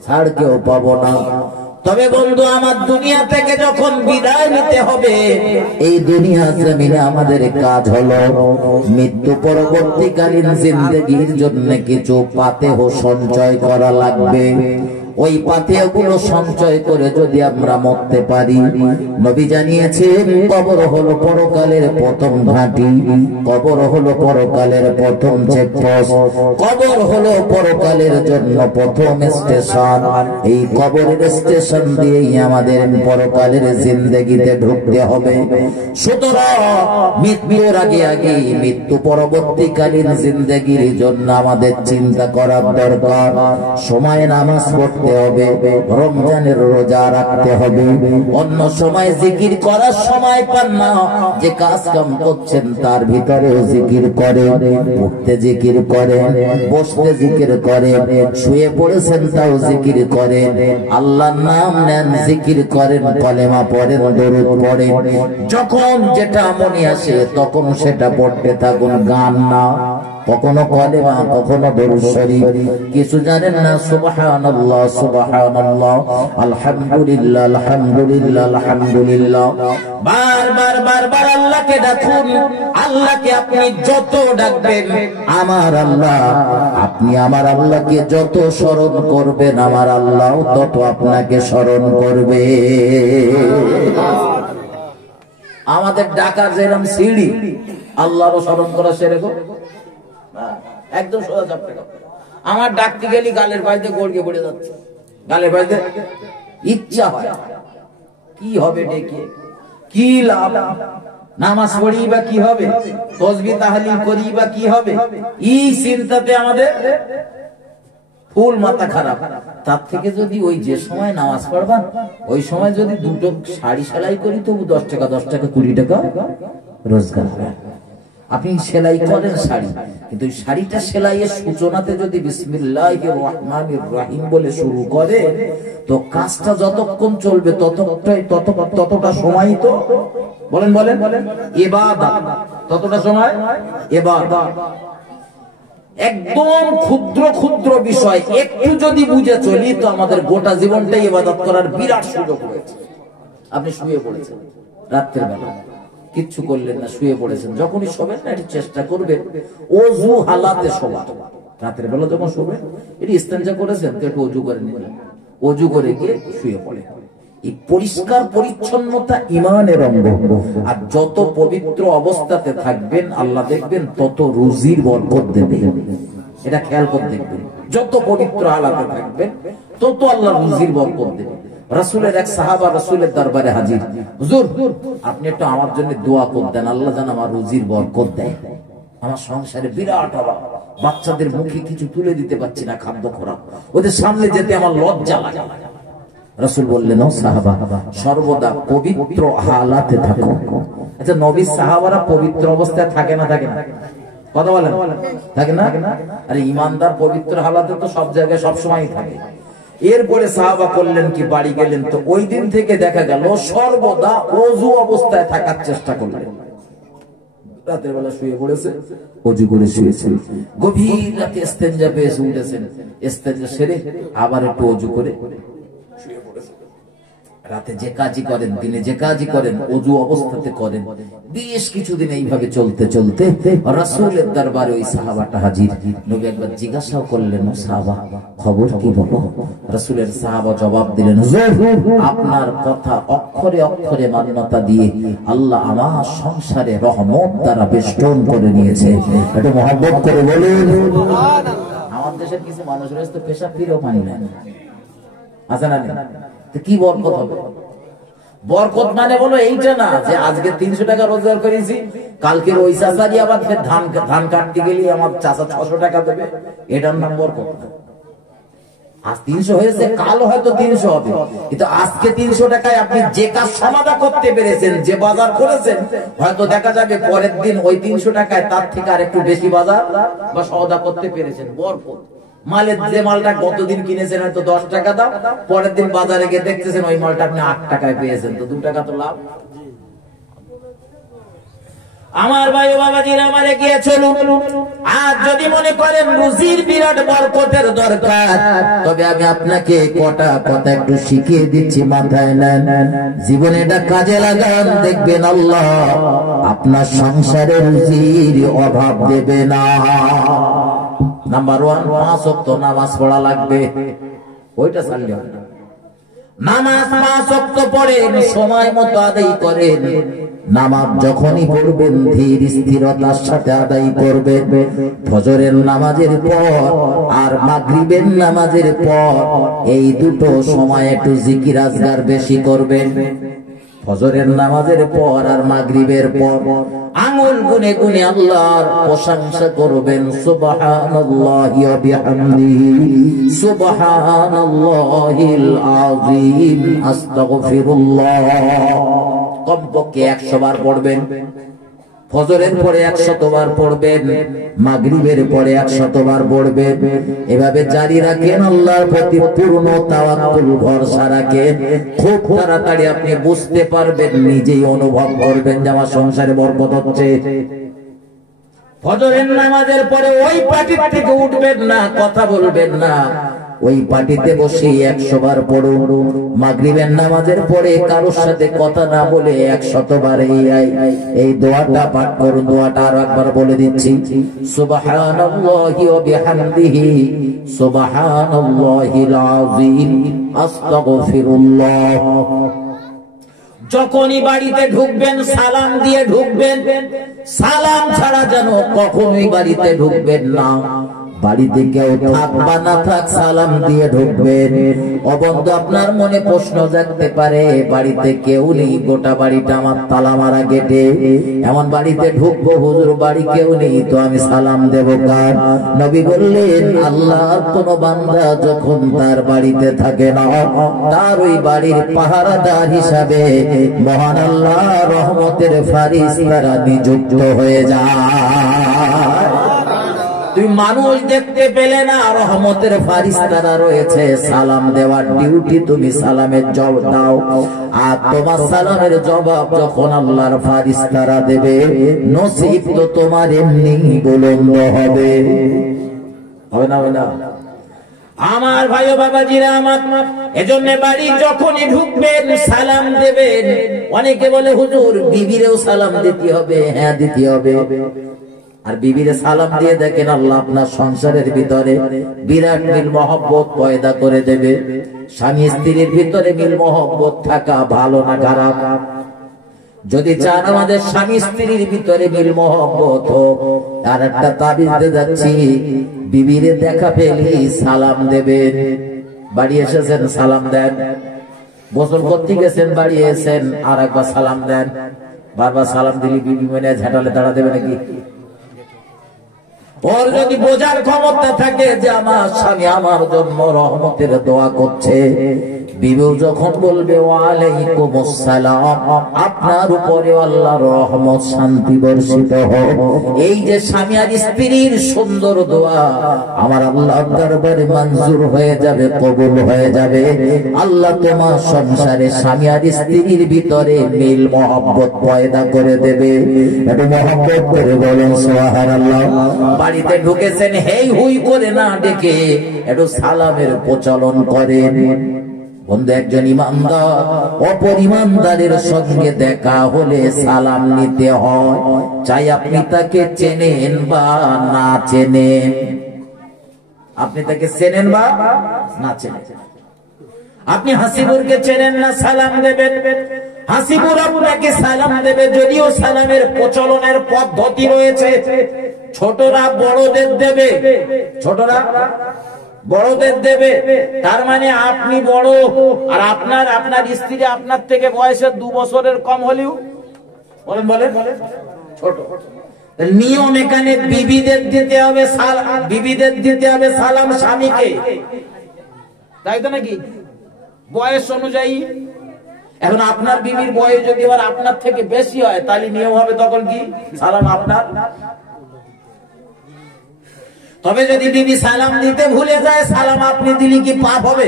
ছাড় কেউ পাবো না। তবে বন্ধু আমার, দুনিয়া থেকে যখন বিদায় নিতে হবে, এই দুনিয়া জমিনে আমাদের কাজ হলো মৃত্যু পরবর্তীকালীন জিন্দেগির জন্য কিছু পাতেহ সঞ্চয় করা লাগবে। ওই পাথেয়গুলো সঞ্চয় করে যদি আমরা মরতে পারি, নবী জানিয়েছেন কবর হলো পরকালের প্রথম ঘাঁটি, কবর হলো পরকালের প্রথম চেকপোস্ট, কবর হলো পরকালের জন্য প্রথম স্টেশন। এই কবরের স্টেশন দিয়েই আমাদের পরকালের জিন্দেগিতে ঢুকতে হবে। সুতরাং মৃত্যুর আগে আগে মৃত্যু পরবর্তীকালীন জিন্দেগির জন্য আমাদের চিন্তা করার দরকার। সময় নামাজ পড়তে হবে, রমজানের রোজা রাখতে হবে, অন্য সময় জিকির করার সময় পান না। যে কাজ কাম করছেন তার ভিতরেও জিকির করে, উঠতে জিকির করে, বসতে জিকির করে, শুয়ে পড়েছেন তাও জিকির করে, আল্লাহর নাম নেন, জিকির করেন, কলেমা পড়েন, দরুদ পড়েন। যখন যেটা মনে আসে তখন সেটা পড়তে থাকুন, গান না, কখনো কলেমা, কখনো দরুদ শরীফ। কিছু জানেন না? সুবহানাল্লাহ সুবহানাল্লাহ, আলহামদুলিল্লাহ আলহামদুলিল্লাহ আলহামদুলিল্লাহ। বারবার বারবার আল্লাহকে ডাকুন। আল্লাহকে আপনি যত ডাকবেন, আমার আল্লাহ, আপনি আমার আল্লাহকে যত স্মরণ করবেন, আমার আল্লাহ তত আপনাকে স্মরণ করবে। আমাদের ডাকার যেরকম সিঁড়ি, আল্লাহরও স্মরণ করা সেরকম একদম সোজা চাপতে। আমার ডাকতে গেলি গালের বাড়িতে গড়িয়ে পড়ে যাচ্ছে, গালের বাড়িতে ইচ্ছা হয় কি হবে ডেকে, কি লাভ, নামাজ পড়ি বা কি হবে, তাসবিহ তাহলিল করি বা কি হবে, এই চিন্তাতে আমাদের ফুল মাথা খারাপ। তার থেকে যদি ওই যে সময় নামাজ পড়বান ওই সময় যদি দুটো শাড়ি সেলাই করি, তবু 10 টাকা 10 টাকা 20 টাকা রোজগার হয়। আপনি সেলাই করেন শাড়ি, কিন্তু শাড়িটা সেলাইয়ের সূচনাতে যদি বিসমিল্লাহির রহমানির রহিম বলে শুরু করে, তো কাজটা যতক্ষণ চলবে ততটা সময় তো বলেন বলেন ইবাদত, ততটা সময় ইবাদত। একদম ক্ষুদ্র ক্ষুদ্র বিষয় একটু যদি বুঝে চলি, তো আমাদের গোটা জীবনটাই ইবাদত করার বিরাট সুযোগ রয়েছে। আপনি শুয়ে পড়েছেন রাত্রের বেলা, কিচ্ছু করলেন না, শুয়ে পড়েছেন, যখনই শোবেন না একটু চেষ্টা করবেন ওযু হালাতে শোয়া। রাতের বেলা যখন শোবেন এটি ইস্তেঞ্জা করেছেন তো একটু ওযু করে নিলেন, ওযু করে গিয়ে শুয়ে পড়ে। এই পরিষ্কার পরিচ্ছন্নতা ঈমানের অঙ্গ। আর যত পবিত্র অবস্থাতে থাকবেন আল্লাহ দেখবেন তত রুজির বরকত দেবে। এটা খেয়াল করে দেখবেন, যত পবিত্র হালাতে থাকবেন তত আল্লাহ রুজির বরকত দেবে। রাসূলের এক সাহাবা রাসূলের দরবারে হাজির, হুজুর আপনি একটু আমার জন্য দোয়া করতেন, আল্লাহ যেন আমার রুজির বরকত দেয়। আমার সংসারে বিরাট অভাব, বাচ্চাদের মুখে কিছু তুলে দিতে পারছি না, খাদ্য খোরাক, ওদের সামনে যেতে আমার লজ্জা লাগে। রাসূল বললেন, ও সাহাবা, সর্বদা পবিত্র হালাতে থাকো। আচ্ছা, নবী সাহাবারা পবিত্র অবস্থায় থাকে না? থাকে না? কথা বলেন, থাকে না? আরে ঈমানদার পবিত্র হালাতে তো সব জায়গায় সব সময় থাকে। এরপরে সাহাবা করলেন কি, বাড়ি গেলেন তো ওই দিন থেকে দেখা গেল সর্বদা ওযু অবস্থায় থাকার চেষ্টা করলেন। রাতের বেলা শুয়ে পড়েছে, অজু করে শুয়েছেন, গভীর রাতে ইস্তেঞ্জা পেয়েছে, উঠেছেন, ইস্তেঞ্জা সেরে আবার একটু অজু করে শুয়ে পড়েছেন। রাতে যে কাজই করেন, দিনে যে কাজই করেন, অজু অবস্থাতে করেন। বেশ কিছুদিন এইভাবে চলতে চলতে রাসূলের দরবারে ওই সাহাবাটা হাজির। নবী একবার জিজ্ঞাসা করলেন, ও সাহাবা, খবর কি বলো? রাসূলের সাহাবা জবাব দিলেন, হুজুর, আপনার কথা অক্ষরে অক্ষরে মান্যতা দিয়ে আল্লাহ আমার সংসারে রহমত দ্বারা বেষ্টন করে নিয়েছে। এটা মহব্বত করে বলেন সুবহানাল্লাহ। আমার দেশের কিছু মানুষ রয়েছে তো পেশা ফিরেও পানি না, আছে না? কি বরকত হবে? বরকত মানে বলো এইটা না যে আজকে 300 টাকা রোজগার করেছি, কালকে ওই চাষারি আবার ধান কাটতে গেলে আমার চাষা 600 টাকা দেবে, এটার নাম বরকত। আজ 300 হয়েছে, কাল হয়তো 300 হবে, কিন্তু আজকে 300 টাকায় আপনি যে কাজ সমাধা করতে পেরেছেন, যে বাজার করেছেন, হয়তো দেখা যাবে পরের দিন ওই 300 টাকায় তার থেকে আর একটু বেশি বাজার বা সওদা করতে পেরেছেন। বরকত মালের যে মালটা গতদিন কিনেছেন হয়তো 10 টাকা দাম, পরের দিন বাজারে গিয়ে দেখতেছেন ওই মালটা আপনি 8 টাকায় পেয়েছেন, তো 2 টাকা তো লাভ। আমার ভাই বাবাজিরা, আমারে গিয়ে চলুন, আজ যদি মনে করেন রুজির বিরাট বরকতের দরকার, তবে আমি আপনাকে কটা কথা একটু শিখিয়ে দিচ্ছি, মাথায় নেন, জীবনে এটা কাজে লাগান, দেখবেন আল্লাহ আপনার সংসারে রুজির অভাব দেবে না। নাম্বার 1, 5 ওয়াক্ত নামাজ পড়া লাগবে, ওইটা ছাড়লে হবে না। নামাজ 5 ওয়াক্ত পড়েন, সময় মতো আদায় করেন। নামাজ যখনই পড়বেন ধীর স্থিরতার সাথে আদায় করবেন। ফজরের নামাজের পর আর মাগরিবের নামাজের পর এই দুটো সময় একটু জিকির আজকার বেশি করবেন। ফজরের নামাজের পর আর মাগরিবের পর আঙুল গুনে গুনে আল্লাহর প্রশংসা করবেন, সুবহানাল্লাহি ওয়া বিহামদিহি, সুবহানাল্লাহিল আযীম, আস্তাগফিরুল্লাহ। কমপক্ষে 100 বার পড়বেন। ফজরের পরে 100 বার পড়বেন, মাগরিবের পরে 100 বার পড়বেন। এভাবে জারি রাখেন, আল্লাহর প্রতি পূর্ণ তাওয়াক্কুল, ভরসা রাখেন। খুব তাড়াতাড়ি আপনি বুঝতে পারবেন, নিজেই অনুভব করবেন যে আমার সংসারে বরকত হচ্ছে। ফজরের নামাজের পরে ওই পাটির থেকে উঠবেন না, কথা বলবেন না, ওই পাটিতে বসে 100 বার পড়ুন। মাগরিবের নামাজের পরে কারোর সাথে কথা না বলে 100 বার এই দোয়াটা পাঠ করুন। দোয়াটা আর একবার বলে দিচ্ছি, সুবহানাল্লাহি ওয়া বিহামদিহি, সুবহানাল্লাহিল আযীম, আস্তাগফিরুল্লাহ। যখনই বাড়িতে ঢুকবেন সালাম দিয়ে ঢুকবেন, সালাম ছাড়া যেন কখনোই বাড়িতে ঢুকবেন না। বাড়িতে কেউ থাক বা না থাক সালাম দিয়ে ঢুকবেন। অবন্ধ আপনার মনে প্রশ্ন জাগতে পারে, বাড়িতে কেউ নেই, গোটা বাড়িটা আমার তালা মারা গেটে, এমন বাড়িতে ঢুকবো হুজুর, বাড়ি কেউ নেই, তো আমি সালাম দেব কার? নবী বললেন, আল্লাহর কোন বান্দা যখন তার বাড়িতে থাকে না, তার ওই বাড়ির পাহারাদার হিসাবে মহান আল্লাহ রহমতের ফারিস্তারা নিযুক্ত হয়ে যায়। তুমি মানুষ দেখতে পেলে না, রহমতের ফারিস্তারা রয়েছে, সালাম দেওয়ার ডিউটি তুমি সালামের জবাব দাও। আর তোমার সালামের জবাব যখন আল্লাহর ফারিস্তারা দেবে, নসিব তো তোমার এমনি বুলন্দ হবে। হবে না? হবে না? আমার ভাই ও বাবাজিরা আমার, এজন্য বাড়ি যখনই ঢুকবেন সালাম দেবেন। অনেকে বলে হুজুর বিবিরেও সালাম দিতে হবে। হ্যাঁ, দিতে হবে। আর বিবিরে সালাম দিয়ে দেখেন, আল্লাহ আপনার সংসারের ভিতরে বিরাট মিল মহব্বত পয়দা করে দেবে। স্বামী স্ত্রীর ভিতরে মিল মহব্বত থাকা ভালো না খারাপ? যদি চান আমাদের স্বামী স্ত্রীর ভিতরে মিল মহব্বত হোক, আর একটা তাবিজ দিয়ে যাচ্ছি, বিবিরে দেখা পেলে সালাম দেবেন। বাড়ি এসেছেন সালাম দেন, গোসল করতে গেছেন বাড়ি এসেছেন আর একবার সালাম দেন। বারবার সালাম দিলে বিবি মনে ঝাঁটালে তাড়া দেবে নাকি? ওর যদি বোঝার ক্ষমতা থাকে যে আমার স্বামী আমার জন্য রহমতের দোয়া করছে, বিবিও যখন বলবে ওয়ালাইকুম আসসালাম, আপনার উপরে আল্লাহর রহমত শান্তি বর্ষিত হোক। এই যে স্বামী আর স্ত্রীর সুন্দর দোয়া আমার আল্লাহর দরবারে মঞ্জুর হয়ে যাবে, কবুল হয়ে যাবে। আল্লাহ তোমার সংসারে স্বামী আর স্ত্রীর ভিতরে মিল মহব্বত পয়দা করে দেবে। একটু মহব্বত করে বলেন সুবহানাল্লাহ। বাড়িতে ঢুকেছেন হেই হুই করে না ডেকে একটু সালামের প্রচলন করেন। বন্ধু, একজন ইমানদার অপর ইমানদারের সঙ্গে দেখা হলে সালাম নিতে হয়, চাই আপনি তাকে চেনেন বা না চেনেন। আপনি তাকে চেনেন বা না চেনেন। আপনি হাসিবুরকে চেনেন না, সালাম দেবেন। হাসিবুর আপনাকে সালাম দেবে, যদিও সালামের প্রচলনের পদ্ধতি রয়েছে। ছোটরা বড়দের দেবে, ছোটরা বড়দের দেবে। তার মানে আপনি বড় আর আপনার স্ত্রী আপনার থেকে বয়সে 2 বছরের কম হলেও বলেন বলেন ছোট। নিয়ম এখানে বিবিদের দিতে হবে সালাম, বিবিদের দিতে হবে সালাম স্বামীকে, তাই তো নাকি বয়স অনুযায়ী। এখন আপনার বিবির বয়স যদি আবার আপনার থেকে বেশি হয় তাহলে নিয়ম হবে তখন কি সালাম আপনার। তবে যদি বিবি সালাম দিতে ভুলে যায়, সালাম আপনি দিলে কি পাপ হবে?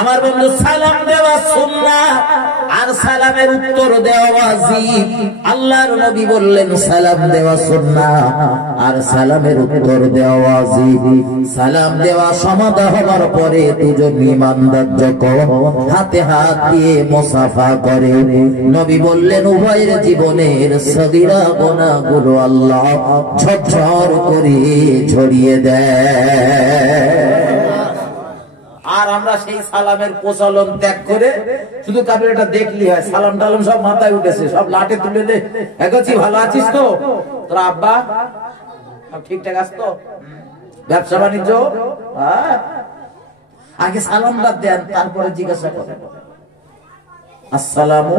আমার বন্ধু, সালাম দেওয়া সুন্নাহ আর সালামের উত্তর দেওয়া ওয়াজিব। আল্লাহর নবী বললেন সালাম দেওয়া সুন্নাহ আর সালামের উত্তর দেওয়া ওয়াজিব। সালাম দেওয়া সমাধা হওয়ার পরে দুজন ইমানদার যখন হাতে হাত দিয়ে মুসাফা করে, নবী বললেন উভয়ের জীবনের সগীরা গুনাহগুলো আল্লাহ ঝরঝর করে ঝরিয়ে দেয়। আর আমরা সেই সালামের প্রচলন ত্যাগ করে শুধু কাবির এটা দেখলি হয়, সালাম টালাম সব মাথায় উঠেছে, সব লাটে তুলে দে। এগোচ্ছি, ভালো আছিস তো, তোর আব্বা সব ঠিকঠাক আছে তো, ব্যবসা বাণিজ্য, আগে সালামটা দেন, তারপরে জিজ্ঞাসা করেন আসসালামু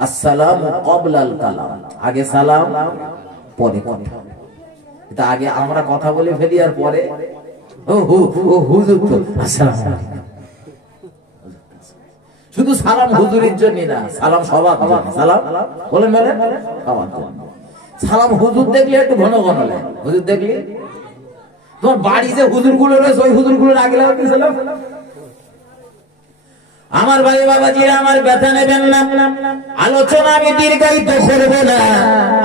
আসসালামু ক্বাবলাল কালাম। আগে সালাম পরে কথা। এটা আগে আমরা কথা বলে ফেলি আর পরে হুজুর তো আসসালামু আলাইকুম। শুধু সালাম হুজুরের জন্য না, সালাম সবার জন্য। সালাম বলেন বলেন সবার জন্য। সালাম হুজুর দেখলে একটু ঘন ঘন লাগে, হুজুর দেখলে তোমার বাড়ি যে হুজুর গুলো রয়েছে ওই হুজুর গুলোর আগে লাগবে সালাম। আমার ভাই বাবাজিরা, আমার ব্যথা নেবেন না, আলোচনা আমি দীর্ঘায়িত করব না।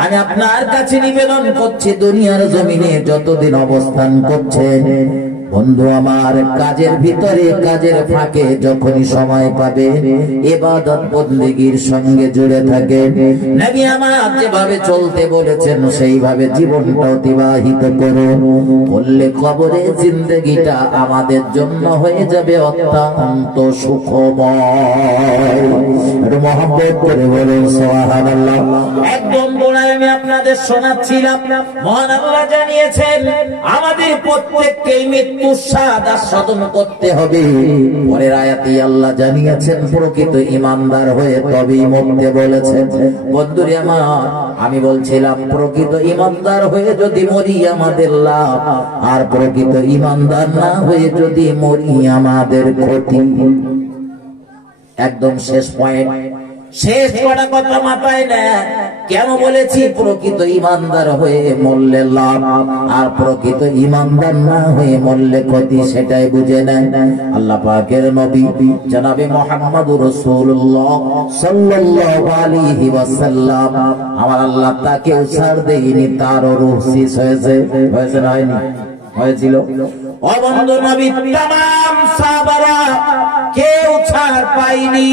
আমি আপনার কাছে নিবেদন করছি, দুনিয়ার জমিনে যতদিন অবস্থান করছেন বন্ধু আমার, কাজের ভিতরে কাজের ফাঁকে যখনই সময় পাবে ইবাদত বন্দেগীর সঙ্গে জুড়ে থাকে। নবী আমার যেভাবে চলতে বলেছেন সেইভাবে জীবনটা অতিবাহিত করুন, বললে কবরে জিন্দেগিটা আমাদের জন্য হয়ে যাবে অত্যন্ত সুখময়। একটু মহব্বত করে বলুন সুবহানাল্লাহ। একদম গোড়ায় আমি আপনাদের শোনাচ্ছিলাম, মহান আল্লাহ জানিয়েছেন আমাদের প্রত্যেককেই মৃত্যু স্বাদ আস্বাদন করতে হবে। পরের আয়াতে আল্লাহ জানিয়েছেন প্রকৃত ইমানদার হয়ে তবেই মরতে বলেছেন। বন্ধুরে আমার, আমি বলছিলাম প্রকৃত ইমানদার হয়ে যদি মরি আমাদের লাভ, আর প্রকৃত ইমানদার না হয়ে যদি মরি আমাদের ক্ষতি। একদম শেষ পয়েন্ট, শেষ কটা কথা মাথায় না। কেন বলেছি প্রকৃত ইমানদার হয়ে মরলে লাভ আর প্রকৃত ইমানদার না হয়ে মরলে ক্ষতি, সেটাই বুঝে নেন। আল্লাহ পাকের নবী জনাবে মুহাম্মদুর রাসূলুল্লাহ সাল্লাল্লাহু আলাইহি ওয়াসাল্লাম, আমার আল্লাহ তাকে ছাড় দেয়নি, তার রূহ শেষ হয়েছে। হয়েছে না হয়নি? হয়েছিল। ও বন্ধু, নবী तमाम সাহাবারা কেউ ছাড় পায়নি।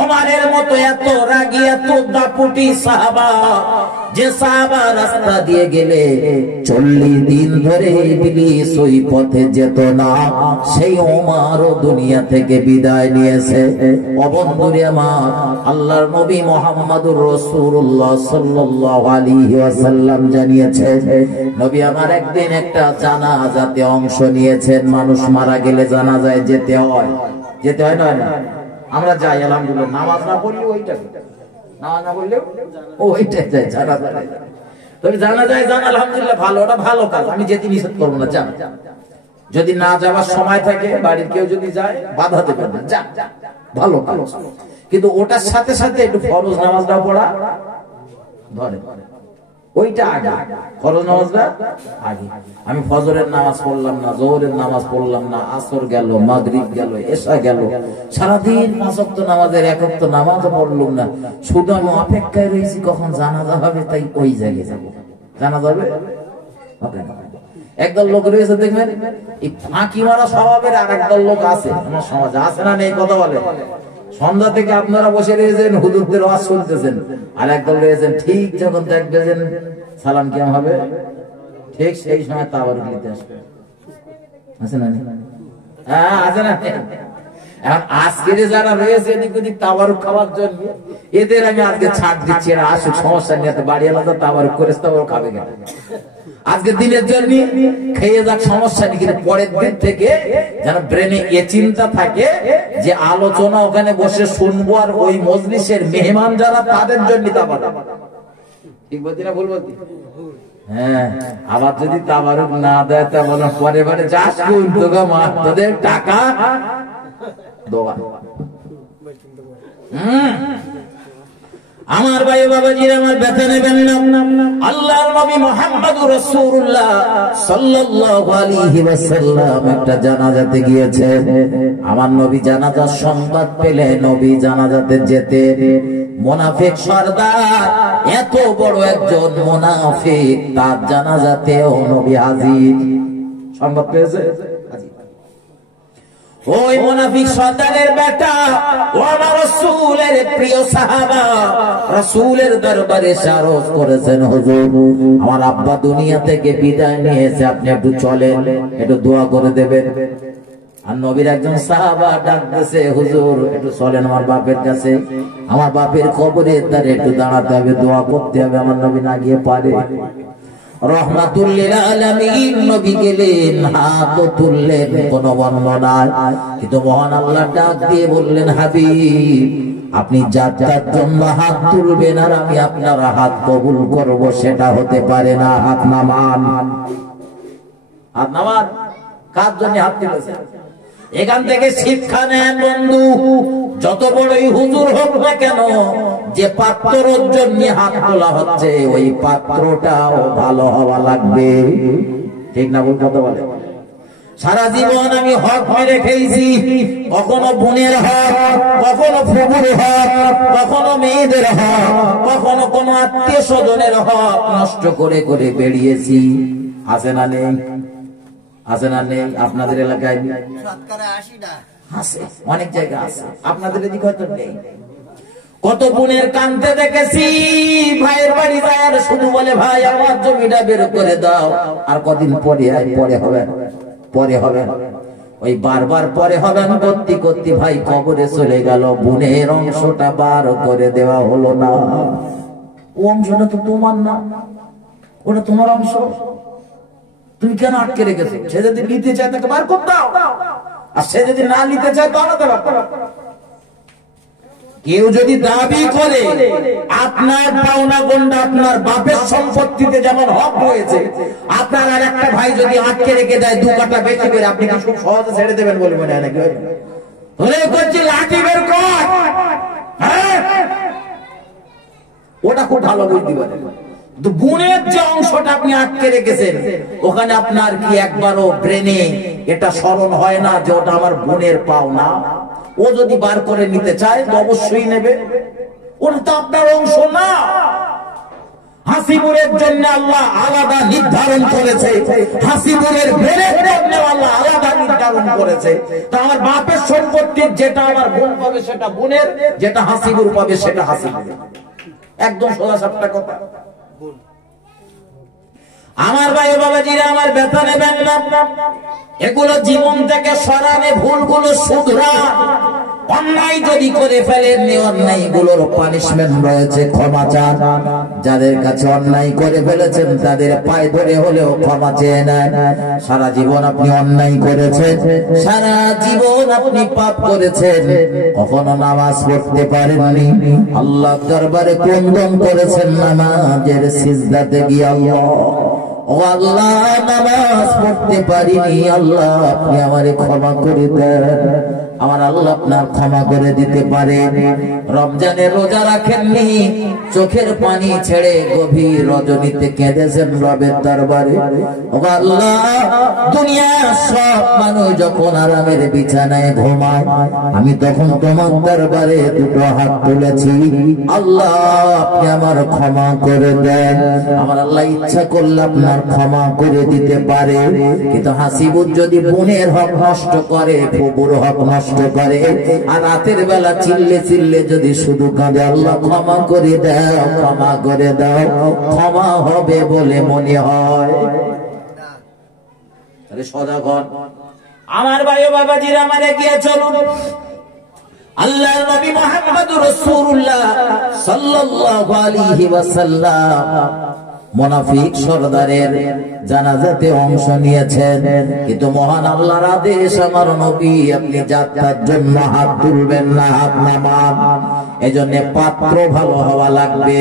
ওমরের মতো এত রাগী, এত দাপুটি সাহাবা, যে সাহাবা রাস্তা দিয়ে গেলে 40 দিন ধরে ইবলিস ওই পথে যেত না, সেই ওমরও দুনিয়া থেকে বিদায় নিয়েছে। ও বন্ধুরে আমার, আল্লাহর নবী মুহাম্মদুর রাসূলুল্লাহ সাল্লাল্লাহু আলাইহি ওয়াসাল্লাম জানিয়েছেন, নবী আমার একদিন একটা জানাজাতে অংশ নিয়েছেন। মানুষ মারা গেলে জানাজায় যেতে হয়, যেতে হয় না? আমরা যাই আলহামদুলিল্লাহ, নামাজ না পড়লে ওইটা, নামাজ না পড়লে ওইটা যায়, জানাজা যায়। তবে জানা যায় জানা আলহামদুলিল্লাহ ভালো, ওটা ভালো কাজ, আমি যেতে নিষেধ করবো না। জানা যদি না যাওয়ার সময় থাকে বাড়ির কেউ যদি যায় বাধা দেবেন না, যা ভালো ভালো, কিন্তু ওটার সাথে সাথে একটু ফরজ নামাজটাও পড়া ধরে, ওইটা আগে, ফরজ নামাজটা আগে। আমি ফজরের নামাজ পড়লাম না, জোহরের নামাজ পড়লাম না, আসর গেল, মাগরিব গেল, এশা গেল, সারাদিন 5 ওয়াক্ত নামাজের 1 ওয়াক্ত নামাজও পড়লাম না, শুধু আমি অপেক্ষায় রয়েছি কখন জানাজা হবে, তাই ওই জায়গায় যাবো। জানাজা হবে একদল লোক রয়েছে দেখবেন এই ফাঁকি মারা স্বভাবের, আর একদল লোক আছে আমার সমাজে, আছে না নেই কথা বলে, সন্ধ্যা থেকে আপনারা বসে রয়েছেন হুজুরদের ওয়াজ শুনতেছেন, আর একদল রয়েছেন ঠিক যখন দেখবেন সালাম কেমন হবে ঠিক সেই সময় তাবারুক নিতে আসবে, আছে না? হ্যাঁ আছে না? এখন আজকে যারা রয়েছে এদিক ওদিক তাবারুক খাওয়ার জন্য, এদের আমি আজকে ছাড় দিচ্ছি, এরা আসুক, সমস্যা নিয়ে বাড়ি আলাদা তাবারুক করে তাবারুক খাবে কেন, আজকে দিনের জন্য খেয়ে যাক, সমস্যা নেই, কিন্তু পরের দিন থেকে যেন ব্রেনে এ চিন্তা থাকে যে আলোচনা ওখানে বসে শুনবো, আর ওই মজলিসের মেহমান যারা তাদের জন্য তাবারুক। ঠিক বলছি না ভুল বলছি? হ্যাঁ, আবার যদি তাবারুক না দেয় তা বলো পরে বারে যাস তোদের টাকা দোয়া। আমার ভাই বাবাজির আমার ব্যথা নেবেন না, আল্লাহর নবী মুহাম্মদুর রাসূলুল্লাহ সাল্লাল্লাহু আলাইহি ওয়াসাল্লাম একটা জানাজাতে গিয়েছেন। আমার নবী জানাজার সংবাদ পেলে নবী জানাজাতে যেতে, মুনাফিক সরদার, এত বড় একজন মুনাফিক, তার জানাজাতেও নবী হাজির। সংবাদ পেয়েছে ওই মুনাফিক সর্দারের বেটা, ও আমার রাসূলের প্রিয় সাহাবা, রাসূলের দরবারে শারফ করেছেন, হুজুর আমার আব্বা দুনিয়া থেকে বিদায় নিয়েছে, আপনি একটু চলেন, একটু দোয়া করে দেবেন। আর নবীর একজন সাহাবা ডাকতেছে, হুজুর একটু চলেন আমার বাপের কাছে, আমার বাপের কবরের ধারে একটু দাঁড়াতে হবে, দোয়া করতে হবে। আমার নবী না গিয়ে পারে, রহমাতুল লিল আলামিন নবী গেলেন, হাত তুললেন, কোন বর্ণনায়, কিন্তু মহান আল্লাহ ডাক দিয়ে বললেন, হাবিব আপনি যাত্রার জন্য হাত তুলবেন আর আমি আপনার হাত কবুল করব, সেটা হতে পারে না। হাত নামান, হাত নামান, কার জন্য হাত তুলেছেন? এখান থেকে শিক্ষা নেন বন্ধু, যত বড়ই হুজুর হোক না কেন, যে পাত্রের জন্য হাত তোলা হচ্ছে ওই পাত্রটাও ভালো হওয়া লাগবে। ঠিক না ভুল কথা বলে? সারা জীবন আমি হক মেরে খেয়েছি, কখনো বোনের হক, কখনো ফুফুর হক, কখনো মেয়েদের হক, কখনো কোন আত্মীয় স্বজনের হক নষ্ট করে করে বেরিয়েছি। আছে না নেই? আছে না নেই? আপনাদের এলাকায় আছে, অনেক জায়গা আছে, আপনাদের এদিকে হয়তো নেই। কত বোনের কানতে দেখেছি, ভাইয়ের বাড়ি যায় আর শুধু বলে ভাই আমার জমিটা বের করে দাও, আর কদিন পরে পরে হবে, পরে হবে, ওই বারবার পরে হবে করতে করতে ভাই কবরে চলে গেল, বোনের অংশটা বার করে দেওয়া হলো না। ও অংশটা তো তোমার না, ওটা তোমার অংশ, তুমি কেন আটকে রেখেছো? সে যদি নিতে চায় তাকে বার করতে দাও, আর সে যদি না নিতে চায় তাহলে কেউ যদি দাবি করে আপনার পাওনা গন্ডা আপনার বাপের সম্পত্তিতে যেমন হক রয়েছে, আপনার আর একটা ভাই যদি আটকে রেখে দেয় 2 কাঠা বেশি করে, আপনি কি খুব সহজে ছেড়ে দেবেন বলে মনে হয় নাকি? ধরে করছি লাঠি বের কর, ওটা খুব ভালো বুঝতে পারে। গুণের যে অংশটা আপনি আটকে রেখেছেন, ওখানে আপনার কি একবারও ব্রেনে এটা স্মরণ হয় না যে ওটা আমার বোনের পাওনা? ও যদি বার করে নিতে চায় তো অবশ্যই নেবে, ওটা তো আপনার অংশ না। হাসিবুরের জন্য আল্লাহ আলাদা নির্ধারণ করেছে, হাসিবুরের ব্রেনের জন্য আল্লাহ আলাদা নির্ধারণ করেছে। তা আমার বাপের সম্পত্তির যেটা আমার বোন পাবে সেটা বোনের, যেটা হাসিবুর পাবে সেটা হাসিবুরের। একদম সোজা সাপটা কথা। আমার ভাই বাবাজিরা আমার ব্যথা নেবেন না, এগুলো জীবন থেকে সরানে, ভুলগুলো শুধরা। অন্যায় যদি করে ফেলেন, অন্যায় গুলোর পানিশমেন্ট রয়েছে, ক্ষমা চান। যাদের কাছে অন্যায় করে ফেলেছেন তাদের পায়ে ধরে হলেও ক্ষমা চেয়ে নেন। সারা জীবন আপনি অন্যায় করেছেন, সারা জীবন আপনি পাপ করেছেন, কখনো নামাজ পড়তে পারেননি, আল্লাহ দরবারে ক্রন্দন করেছেন, নামাজের সিজদাতে গিয়ে আল্লাহ ও আল্লাহ নামাজ পড়তে পারিনি, আল্লাহ আপনি আমারে ক্ষমা করে দেন। আমার আল্লাহ আপনার ক্ষমা করে দিতে পারেন। রমজানে রোজা রাখেননি, চোখের পানি ছেড়ে গভীর রজনীতে কেঁদেছেন রবের দরবারে। ও আল্লাহ দুনিয়ার সব মানুষ যখন আরামের বিছানায় ঘুমায়, আমি তখন তোমার দরবারে দুটো হাত তুলেছি, আল্লাহ আপনি আমার ক্ষমা করে দেন। আমার আল্লাহ ইচ্ছা করলে আপনার ক্ষমা করে দিতে পারে, কিন্তু হাসিবুর যদি বোনের হক নষ্ট করে, ফুবুর হক নষ্ট করে, আর রাতের বেলা চিল্লে চিল্লে যদি শুধু কাঁদে, আল্লাহ ক্ষমা করে দাও, ক্ষমা করে দাও, ক্ষমা হবে বলে মনে হয়। সজাগ হন আমার ভাই ও বাবাজিরা, আমার এগিয়ে চলুন। আল্লাহর নবী মুহাম্মদুর রাসূলুল্লাহ সাল্লাল্লাহু আলাইহি ওয়াসাল্লাম মুনাফিক সরদারের জানাজাতে অংশ নিয়েছেন, কিন্তু মহান আল্লাহর আদেশ, আমার নবী আপনি যাত্রার জন্য হাত তুলবেন না, হাত নামান। এজন্য পাত্র ভালো হওয়া লাগবে।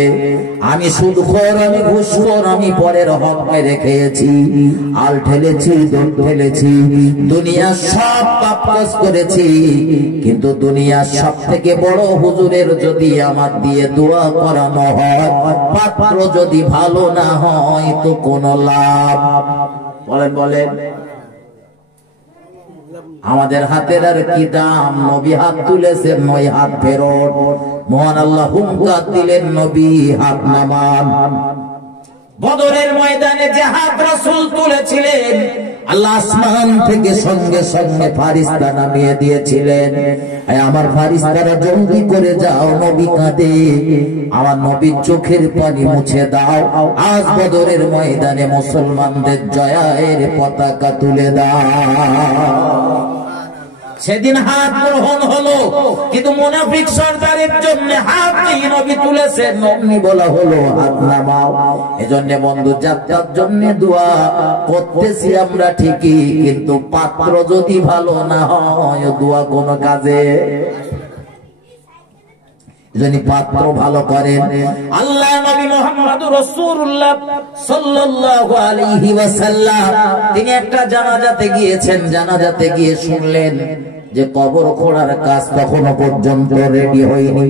আমি সুদখোর, আমি ঘুষখোর, আমি পরের হক মেরে খেয়েছি, আল ঠেলেছি, দোল ঠেলেছি, দুনিয়ার সব পাপ কাজ করেছি, কিন্তু দুনিয়ার সব থেকে বড় হুজুরের যদি আমার দিয়ে দোয়া করানো হয়, পাত্র যদি ভালো না হয় তো কোনো লাভ। বলেন বলেন আমাদের হাতের আর কি দাম? নবী হাত তুলেছেন, নয় হাত ফেরত। মহান আল্লাহ হুঙ্কার দিলেন, নবী হাত নামান। বদরের ময়দানে যে হাত রাসূল তুলেছিলেন, আল্লাহ আসমান থেকে সঙ্গে সঙ্গে ফারিস্তা নামিয়ে দিয়েছিলেন, আমার ফারিস্তারা জলদি করে যাও, নবী কাঁদে, আমার নবীর চোখের পানি মুছে দাও, আজ বদরের ময়দানে মুসলমানদের জয়ের পতাকা তুলে দাও। সেদিন হাত গ্রহণ হলো, কিন্তু মুনাফিক সরদারের জন্য হাত নেই, নবী তুলেছেন, নবী বলা হলো হাত নামাও। এজন্য বন্ধু, যাত্রার জন্য দোয়া করতেছি আমরা ঠিকই, কিন্তু পাত্র যদি ভালো না হয় দোয়া কোনো কাজে। যিনি পাত্র ভালো করেন, আল্লাহ নবী মুহাম্মদুর রাসূলুল্লাহ সাল্লাল্লাহু আলাইহি ওয়াসাল্লাম তিনি একটা জানাজাতে গিয়েছেন। জানাজাতে গিয়ে শুনলেন যে কবর খোঁড়ার কাজ তখনো পর্যন্ত রেডি হয়নি,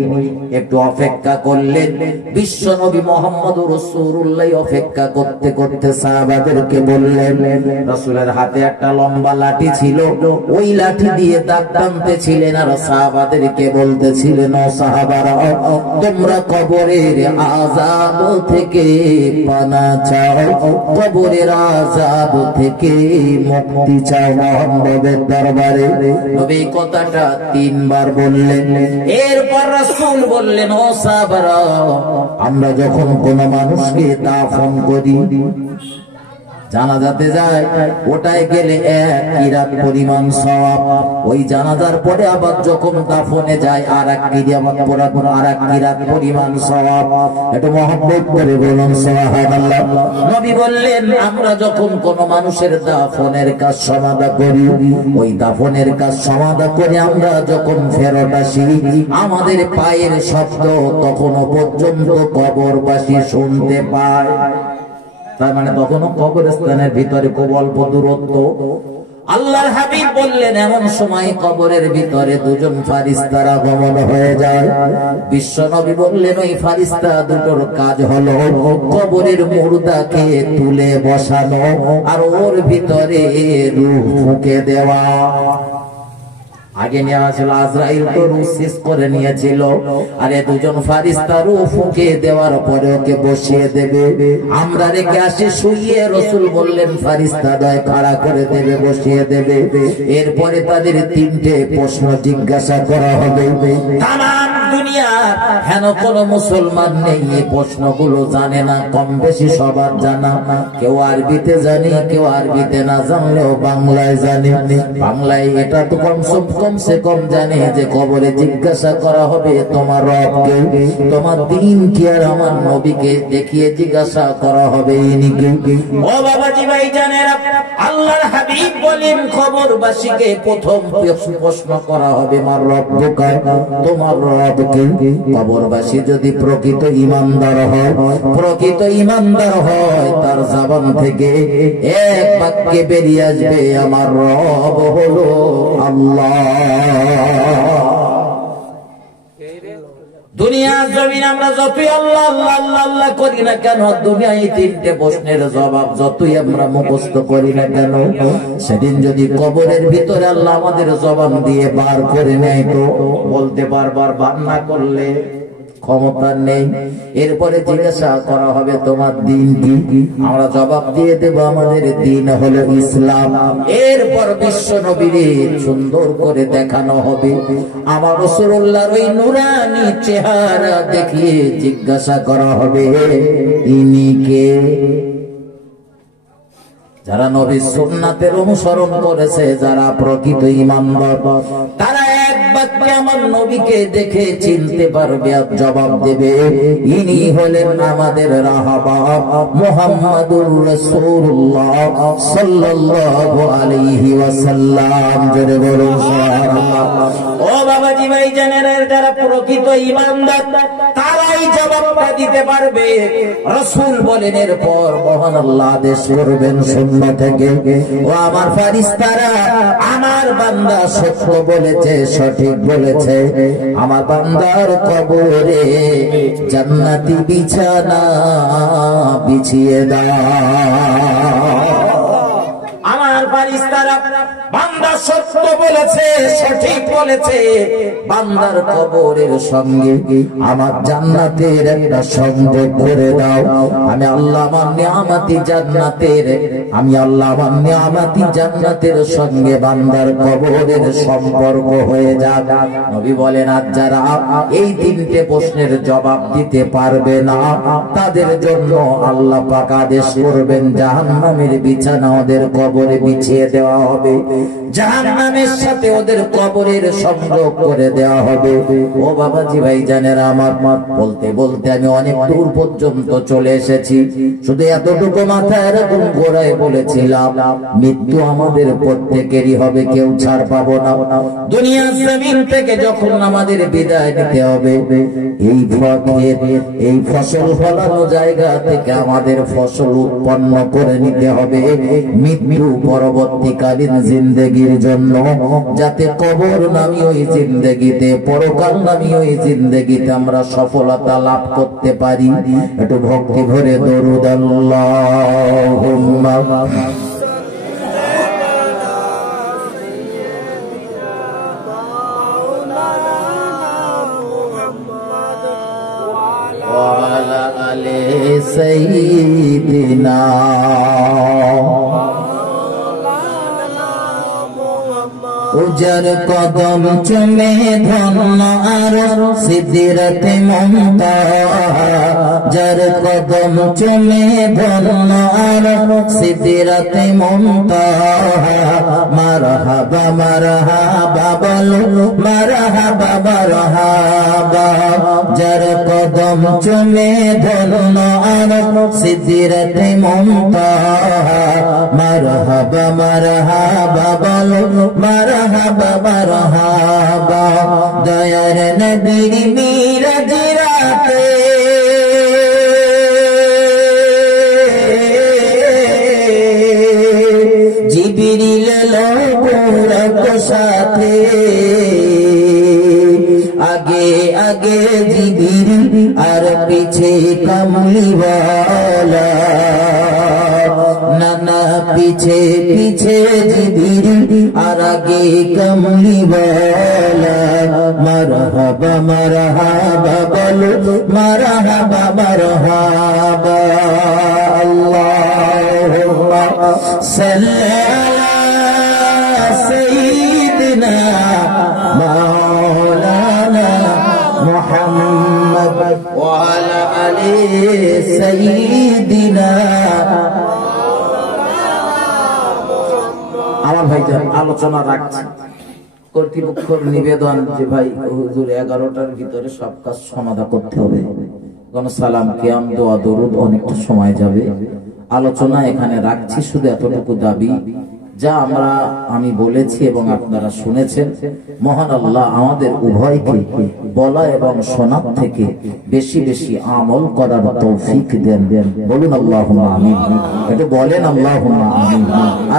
একটু অপেক্ষা করলেন। বিশ্ব নবী মুহাম্মদুর রাসূলুল্লাহ অপেক্ষা করতে করতে সাহাবাদেরকে বললেন, রাসূলের হাতে একটা লম্বা লাঠি ছিল, ওই লাঠি দিয়ে দাগ টানতেছিলেন, আর সাহাবাদেরকে বলতেছিলেন, ও সাহাবারা তোমরা কবরের আযাব থেকে পানা চাও, কবরের আযাব থেকে মুক্তি চাও মুহাম্মদের দরবারে। এই কথাটা 3 বার বললেন। এরপর রাসূল বললেন, ও সাহাবারা আমরা যখন কোন মানুষকে দাফন করি, জানাজাতে যায়, ওটায় গেলে 1 কিরাত পরিমাণ সওয়াব, ওই জানাজার পরে আবার যখন দাফনে যায় আর 1 কিরাত পরিমাণ সওয়াব। এটা মহব্বত করে বলুন সুবহানাল্লাহ। নবী বললেন, আমরা যখন কোন মানুষের দাফনের কাজ সমাধা করি, ওই দাফনের কাজ সমাধা করে আমরা যখন ফেরত আসি, আমাদের পায়ের শব্দ তখনও পর্যন্ত কবরবাসী শুনতে পায়। তার মানে তখনও কবরস্থানের ভিতরে খুব অল্প দূরত্ব। আল্লাহর হাবিব বললেন, এমন সময় কবরের ভিতরে 2 জন ফারিস্তার আগমন হয়ে যায়। বিশ্ব নবী বললেন, ওই ফারিস্তা দুটোর কাজ হলো কবরের মুর্দাকে তুলে বসানো আর ওর ভিতরে রূহ ফুঁকে দেওয়া। আগে নেওয়া ছিল আজরাইল, তো রূহ শেষ করে নিয়েছিল, আর এই 2 জন ফারিস্তা রূহ ফুঁকে দেওয়ার পরে ওকে বসিয়ে দেবে। আমরা রেখে আসি শুইয়ে, রাসূল বললেন ফারিস্তা দয় খাড়া করে দেবে, বসিয়ে দেবে। এরপরে তাদের 3টে প্রশ্ন জিজ্ঞাসা করা হবে। তামাম দুনিয়া হেন কোন মুসলমান নেই এই প্রশ্নগুলো জানে না, কম বেশি সবার জানা। কেউ আরবিতে জানে, কেউ আরবিতে না জানলেও বাংলায় জানে। বাংলায় এটা তো কমসে কম জানে যে কবরে জিজ্ঞাসা করা হবে তোমার রবকে, তোমার দিন কি, আর আমার নবীকে দেখিয়ে জিজ্ঞাসা করা হবে ইনি কে। ও বাবাজি ভাই জানেরা, আল্লাহর হাবিব বলেন কবরবাসীকে প্রথম প্রশ্ন করা হবে মার রব্বুকা, তোমার রবকে থাকে, কবরবাসী যদি প্রকৃত ইমানদার হয়, তার জবান থেকে এক বাক্যে বেরিয়ে আসবে, আমার রব হলো আল্লাহ। দুনিয়া জমিন আমরা যতই আল্লাহ আল্লাহ আল্লাহ আল্লাহ করি না কেন, দুনিয়ায় তিনটে প্রশ্নের জবাব যতই আমরা মুখস্থ করি না কেন, সেদিন যদি কবরের ভিতরে আল্লাহ আমাদের জবান দিয়ে বার করে নেয়, তো বলতে বারবার বার না করলে ক্ষমতা নেই। এরপরে জিজ্ঞাসা করা হবে তোমার দিন কি, আমরা জবাব দিয়ে দেব আমাদের দিন হলো ইসলাম। এরপর বিশ্ব নবীর সুন্দর করে দেখানো হবে, আমার রাসূলুল্লাহর ওই নূরানী চেহারা দেখিয়ে জিজ্ঞাসা করা হবে ইনি কে। যারা নবীর সুন্নাতের অনুসরণ করেছে, যারা প্রকৃত ইমানদার, তারা এক বাক্যে আমার নবীকে দেখে চিনতে পারবে আর জবাব দেবে ইনি হলেন আমাদের রাহবার মুহাম্মাদুর রাসূলুল্লাহ সাল্লাল্লাহু আলাইহি ওয়াসাল্লাম। জোরে বলুন সুবহানাল্লাহ। ও বাবাজি ভাই জানেরা, যারা প্রকৃত ইমানদার তারাই জবাবটা দিতে পারবে। রাসূল বলেন এরপর মহান আল্লাহ আদেশ করবেন সুন্নাহ থেকে, ও আমার ফেরেশতারা, আমার বান্দা সত্য বলেছে, সঠিক বলেছে, আমার বান্দার কবরে জান্নাতি বিছানা বিছিয়ে দাও। আমার ফেরেশতারা, বান্দা সত্য বলেছে, সঠিক বলেছে, বান্দার কবরের সঙ্গে আমার জান্নাতের একটা সংযোগ করে দাও। আমি আল্লাহ আমার নিয়ামতি জান্নাতের সঙ্গে বান্দার কবরের সম্পর্ক হয়ে যাবে। নবী বলেন, আজ যারা এই তিনটে প্রশ্নের জবাব দিতে পারবে না, তাদের জন্য আল্লাহ পাক আদেশ করবেন জাহান্নামের বিছানা ওদের কবরে বিছিয়ে দেওয়া হবে, জাহান্নামের সাথে ওদের কবরের সংযোগ করে দেওয়া হবে। ও বাবাজি ভাই জানেরা, আমার বলতে বলতে আমি অনেক দূর পর্যন্ত চলে এসেছি, শুধু এতটুকু মাথায় এরকম ঘোরায় বলেছিলাম, মৃত্যু আমাদের প্রত্যেকেরই হবে, কেউ ছাড় পাবো না। দুনিয়ার জমিন থেকে যখন আমাদের বিদায় নিতে হবে, এই ফসল ফলানো জায়গা থেকে আমাদের ফসল উৎপন্ন করে নিতে হবে মৃত্যু পরবর্তীকালীন জিন্দেগির জন্য, যাতে কবর নামী ওই জিন্দেগিতে, পরকাল নামী ওই জিন্দেগিতে আমরা সফলতা লাভ করতে পারি। একটু ভক্তি ভরে দরুদ আল্লাহুম্মা ওয়া আলা আলি সাইয়্যিদিনা উজার কদম চুমে ধন্য আর সিদরাতে মুনতাহা, যার কদম চুমে ধন্য আর সিদরাতে মুনতাহা, মারহাবা মারহাবা বলো মারহাবা মারহাবা, যার কদম চুমে ধন্য আর সিদরাতে মুনতাহা, মারহাবা মারহাবা বলো মারহাবা মারহাবা। দয়ার নবীর মিরাজ রাতে জিবরিল এলো বুরাক সাথে, আগে আগে জিবরিল আর পিছে কামলিওয়ালা, নানা পিছে পিছে জিবরিল আর আগে কমলিওয়ালা, মারহাবা মারহাবা বলো মারহাবা মারহাবা। আল্লাহুম্মা সাল্লি আলা সাইয়্যিদিনা মাওলানা মুহাম্মদ ওয়া আলা আলি সাইয়্যিদিনা। আমার ভাইজান আলোচনা রাখছি, কর্তৃপক্ষের নিবেদন যে ভাই হুজুর 11টার ভিতরে সব কাজ সমাধা করতে হবে, কোন সালাম কিয়াম দোয়া দরুদ অনেকটা সময় যাবে, আলোচনা এখানে রাখছি। শুধু এতটুকু দাবি, যা আমি বলেছি এবং আপনারা শুনেছেন, মহান আল্লাহ আমাদের উভয়কে বলা এবং শোনার থেকে বেশি বেশি আমল করার তৌফিক দেন। বলুন আল্লাহুম্মা আমিন। একটু বলেন আল্লাহুম্মা আমিন।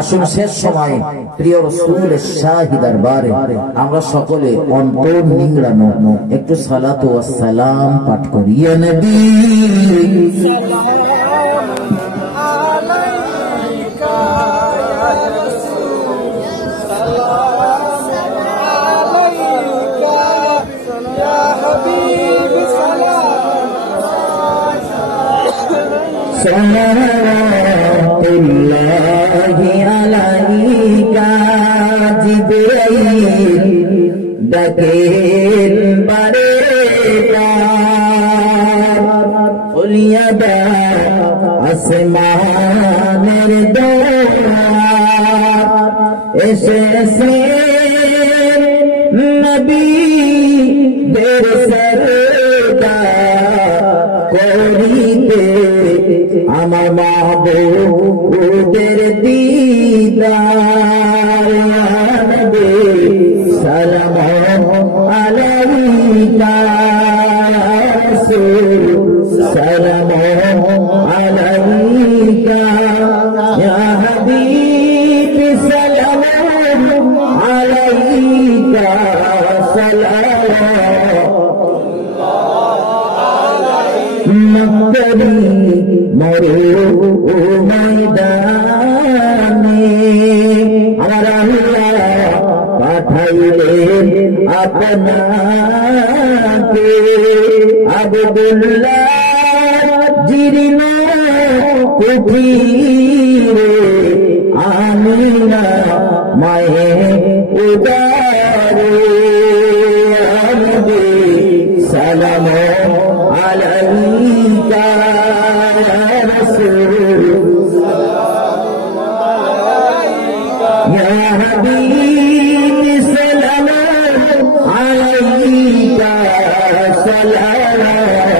আসুন শেষ সময় প্রিয় রাসূলের শাহী দরবারে আমরা সকলে অন্তর নিংড়ানো একটু সালাতু ওয়াস সালাম পাঠ করি। ইয়া নবী সালাতুল্লাহি আলাইকা জিবরাইল ডাকেন বারেবার ওলিয়াদা আসমানের দরবার এসেছে নবী দের সরদার করিতে আমার মাহবুবের দিদার। ইয়া নবী সালাম আলাইকা রাসূল সালাম আলাইকা ইয়া হাবিব সালাম আলাইকা মক্কারি মরু ময়দানে আমার আল্লাহ পাঠাইলেন আপনাকে আব্দুল্লাহ জিরিনা কুঠিরে আমিনা মায়ে উদারে নবী সালাম আলাইকা রাসূল ইয়া হাবিব সালাম আলাইকা সালাম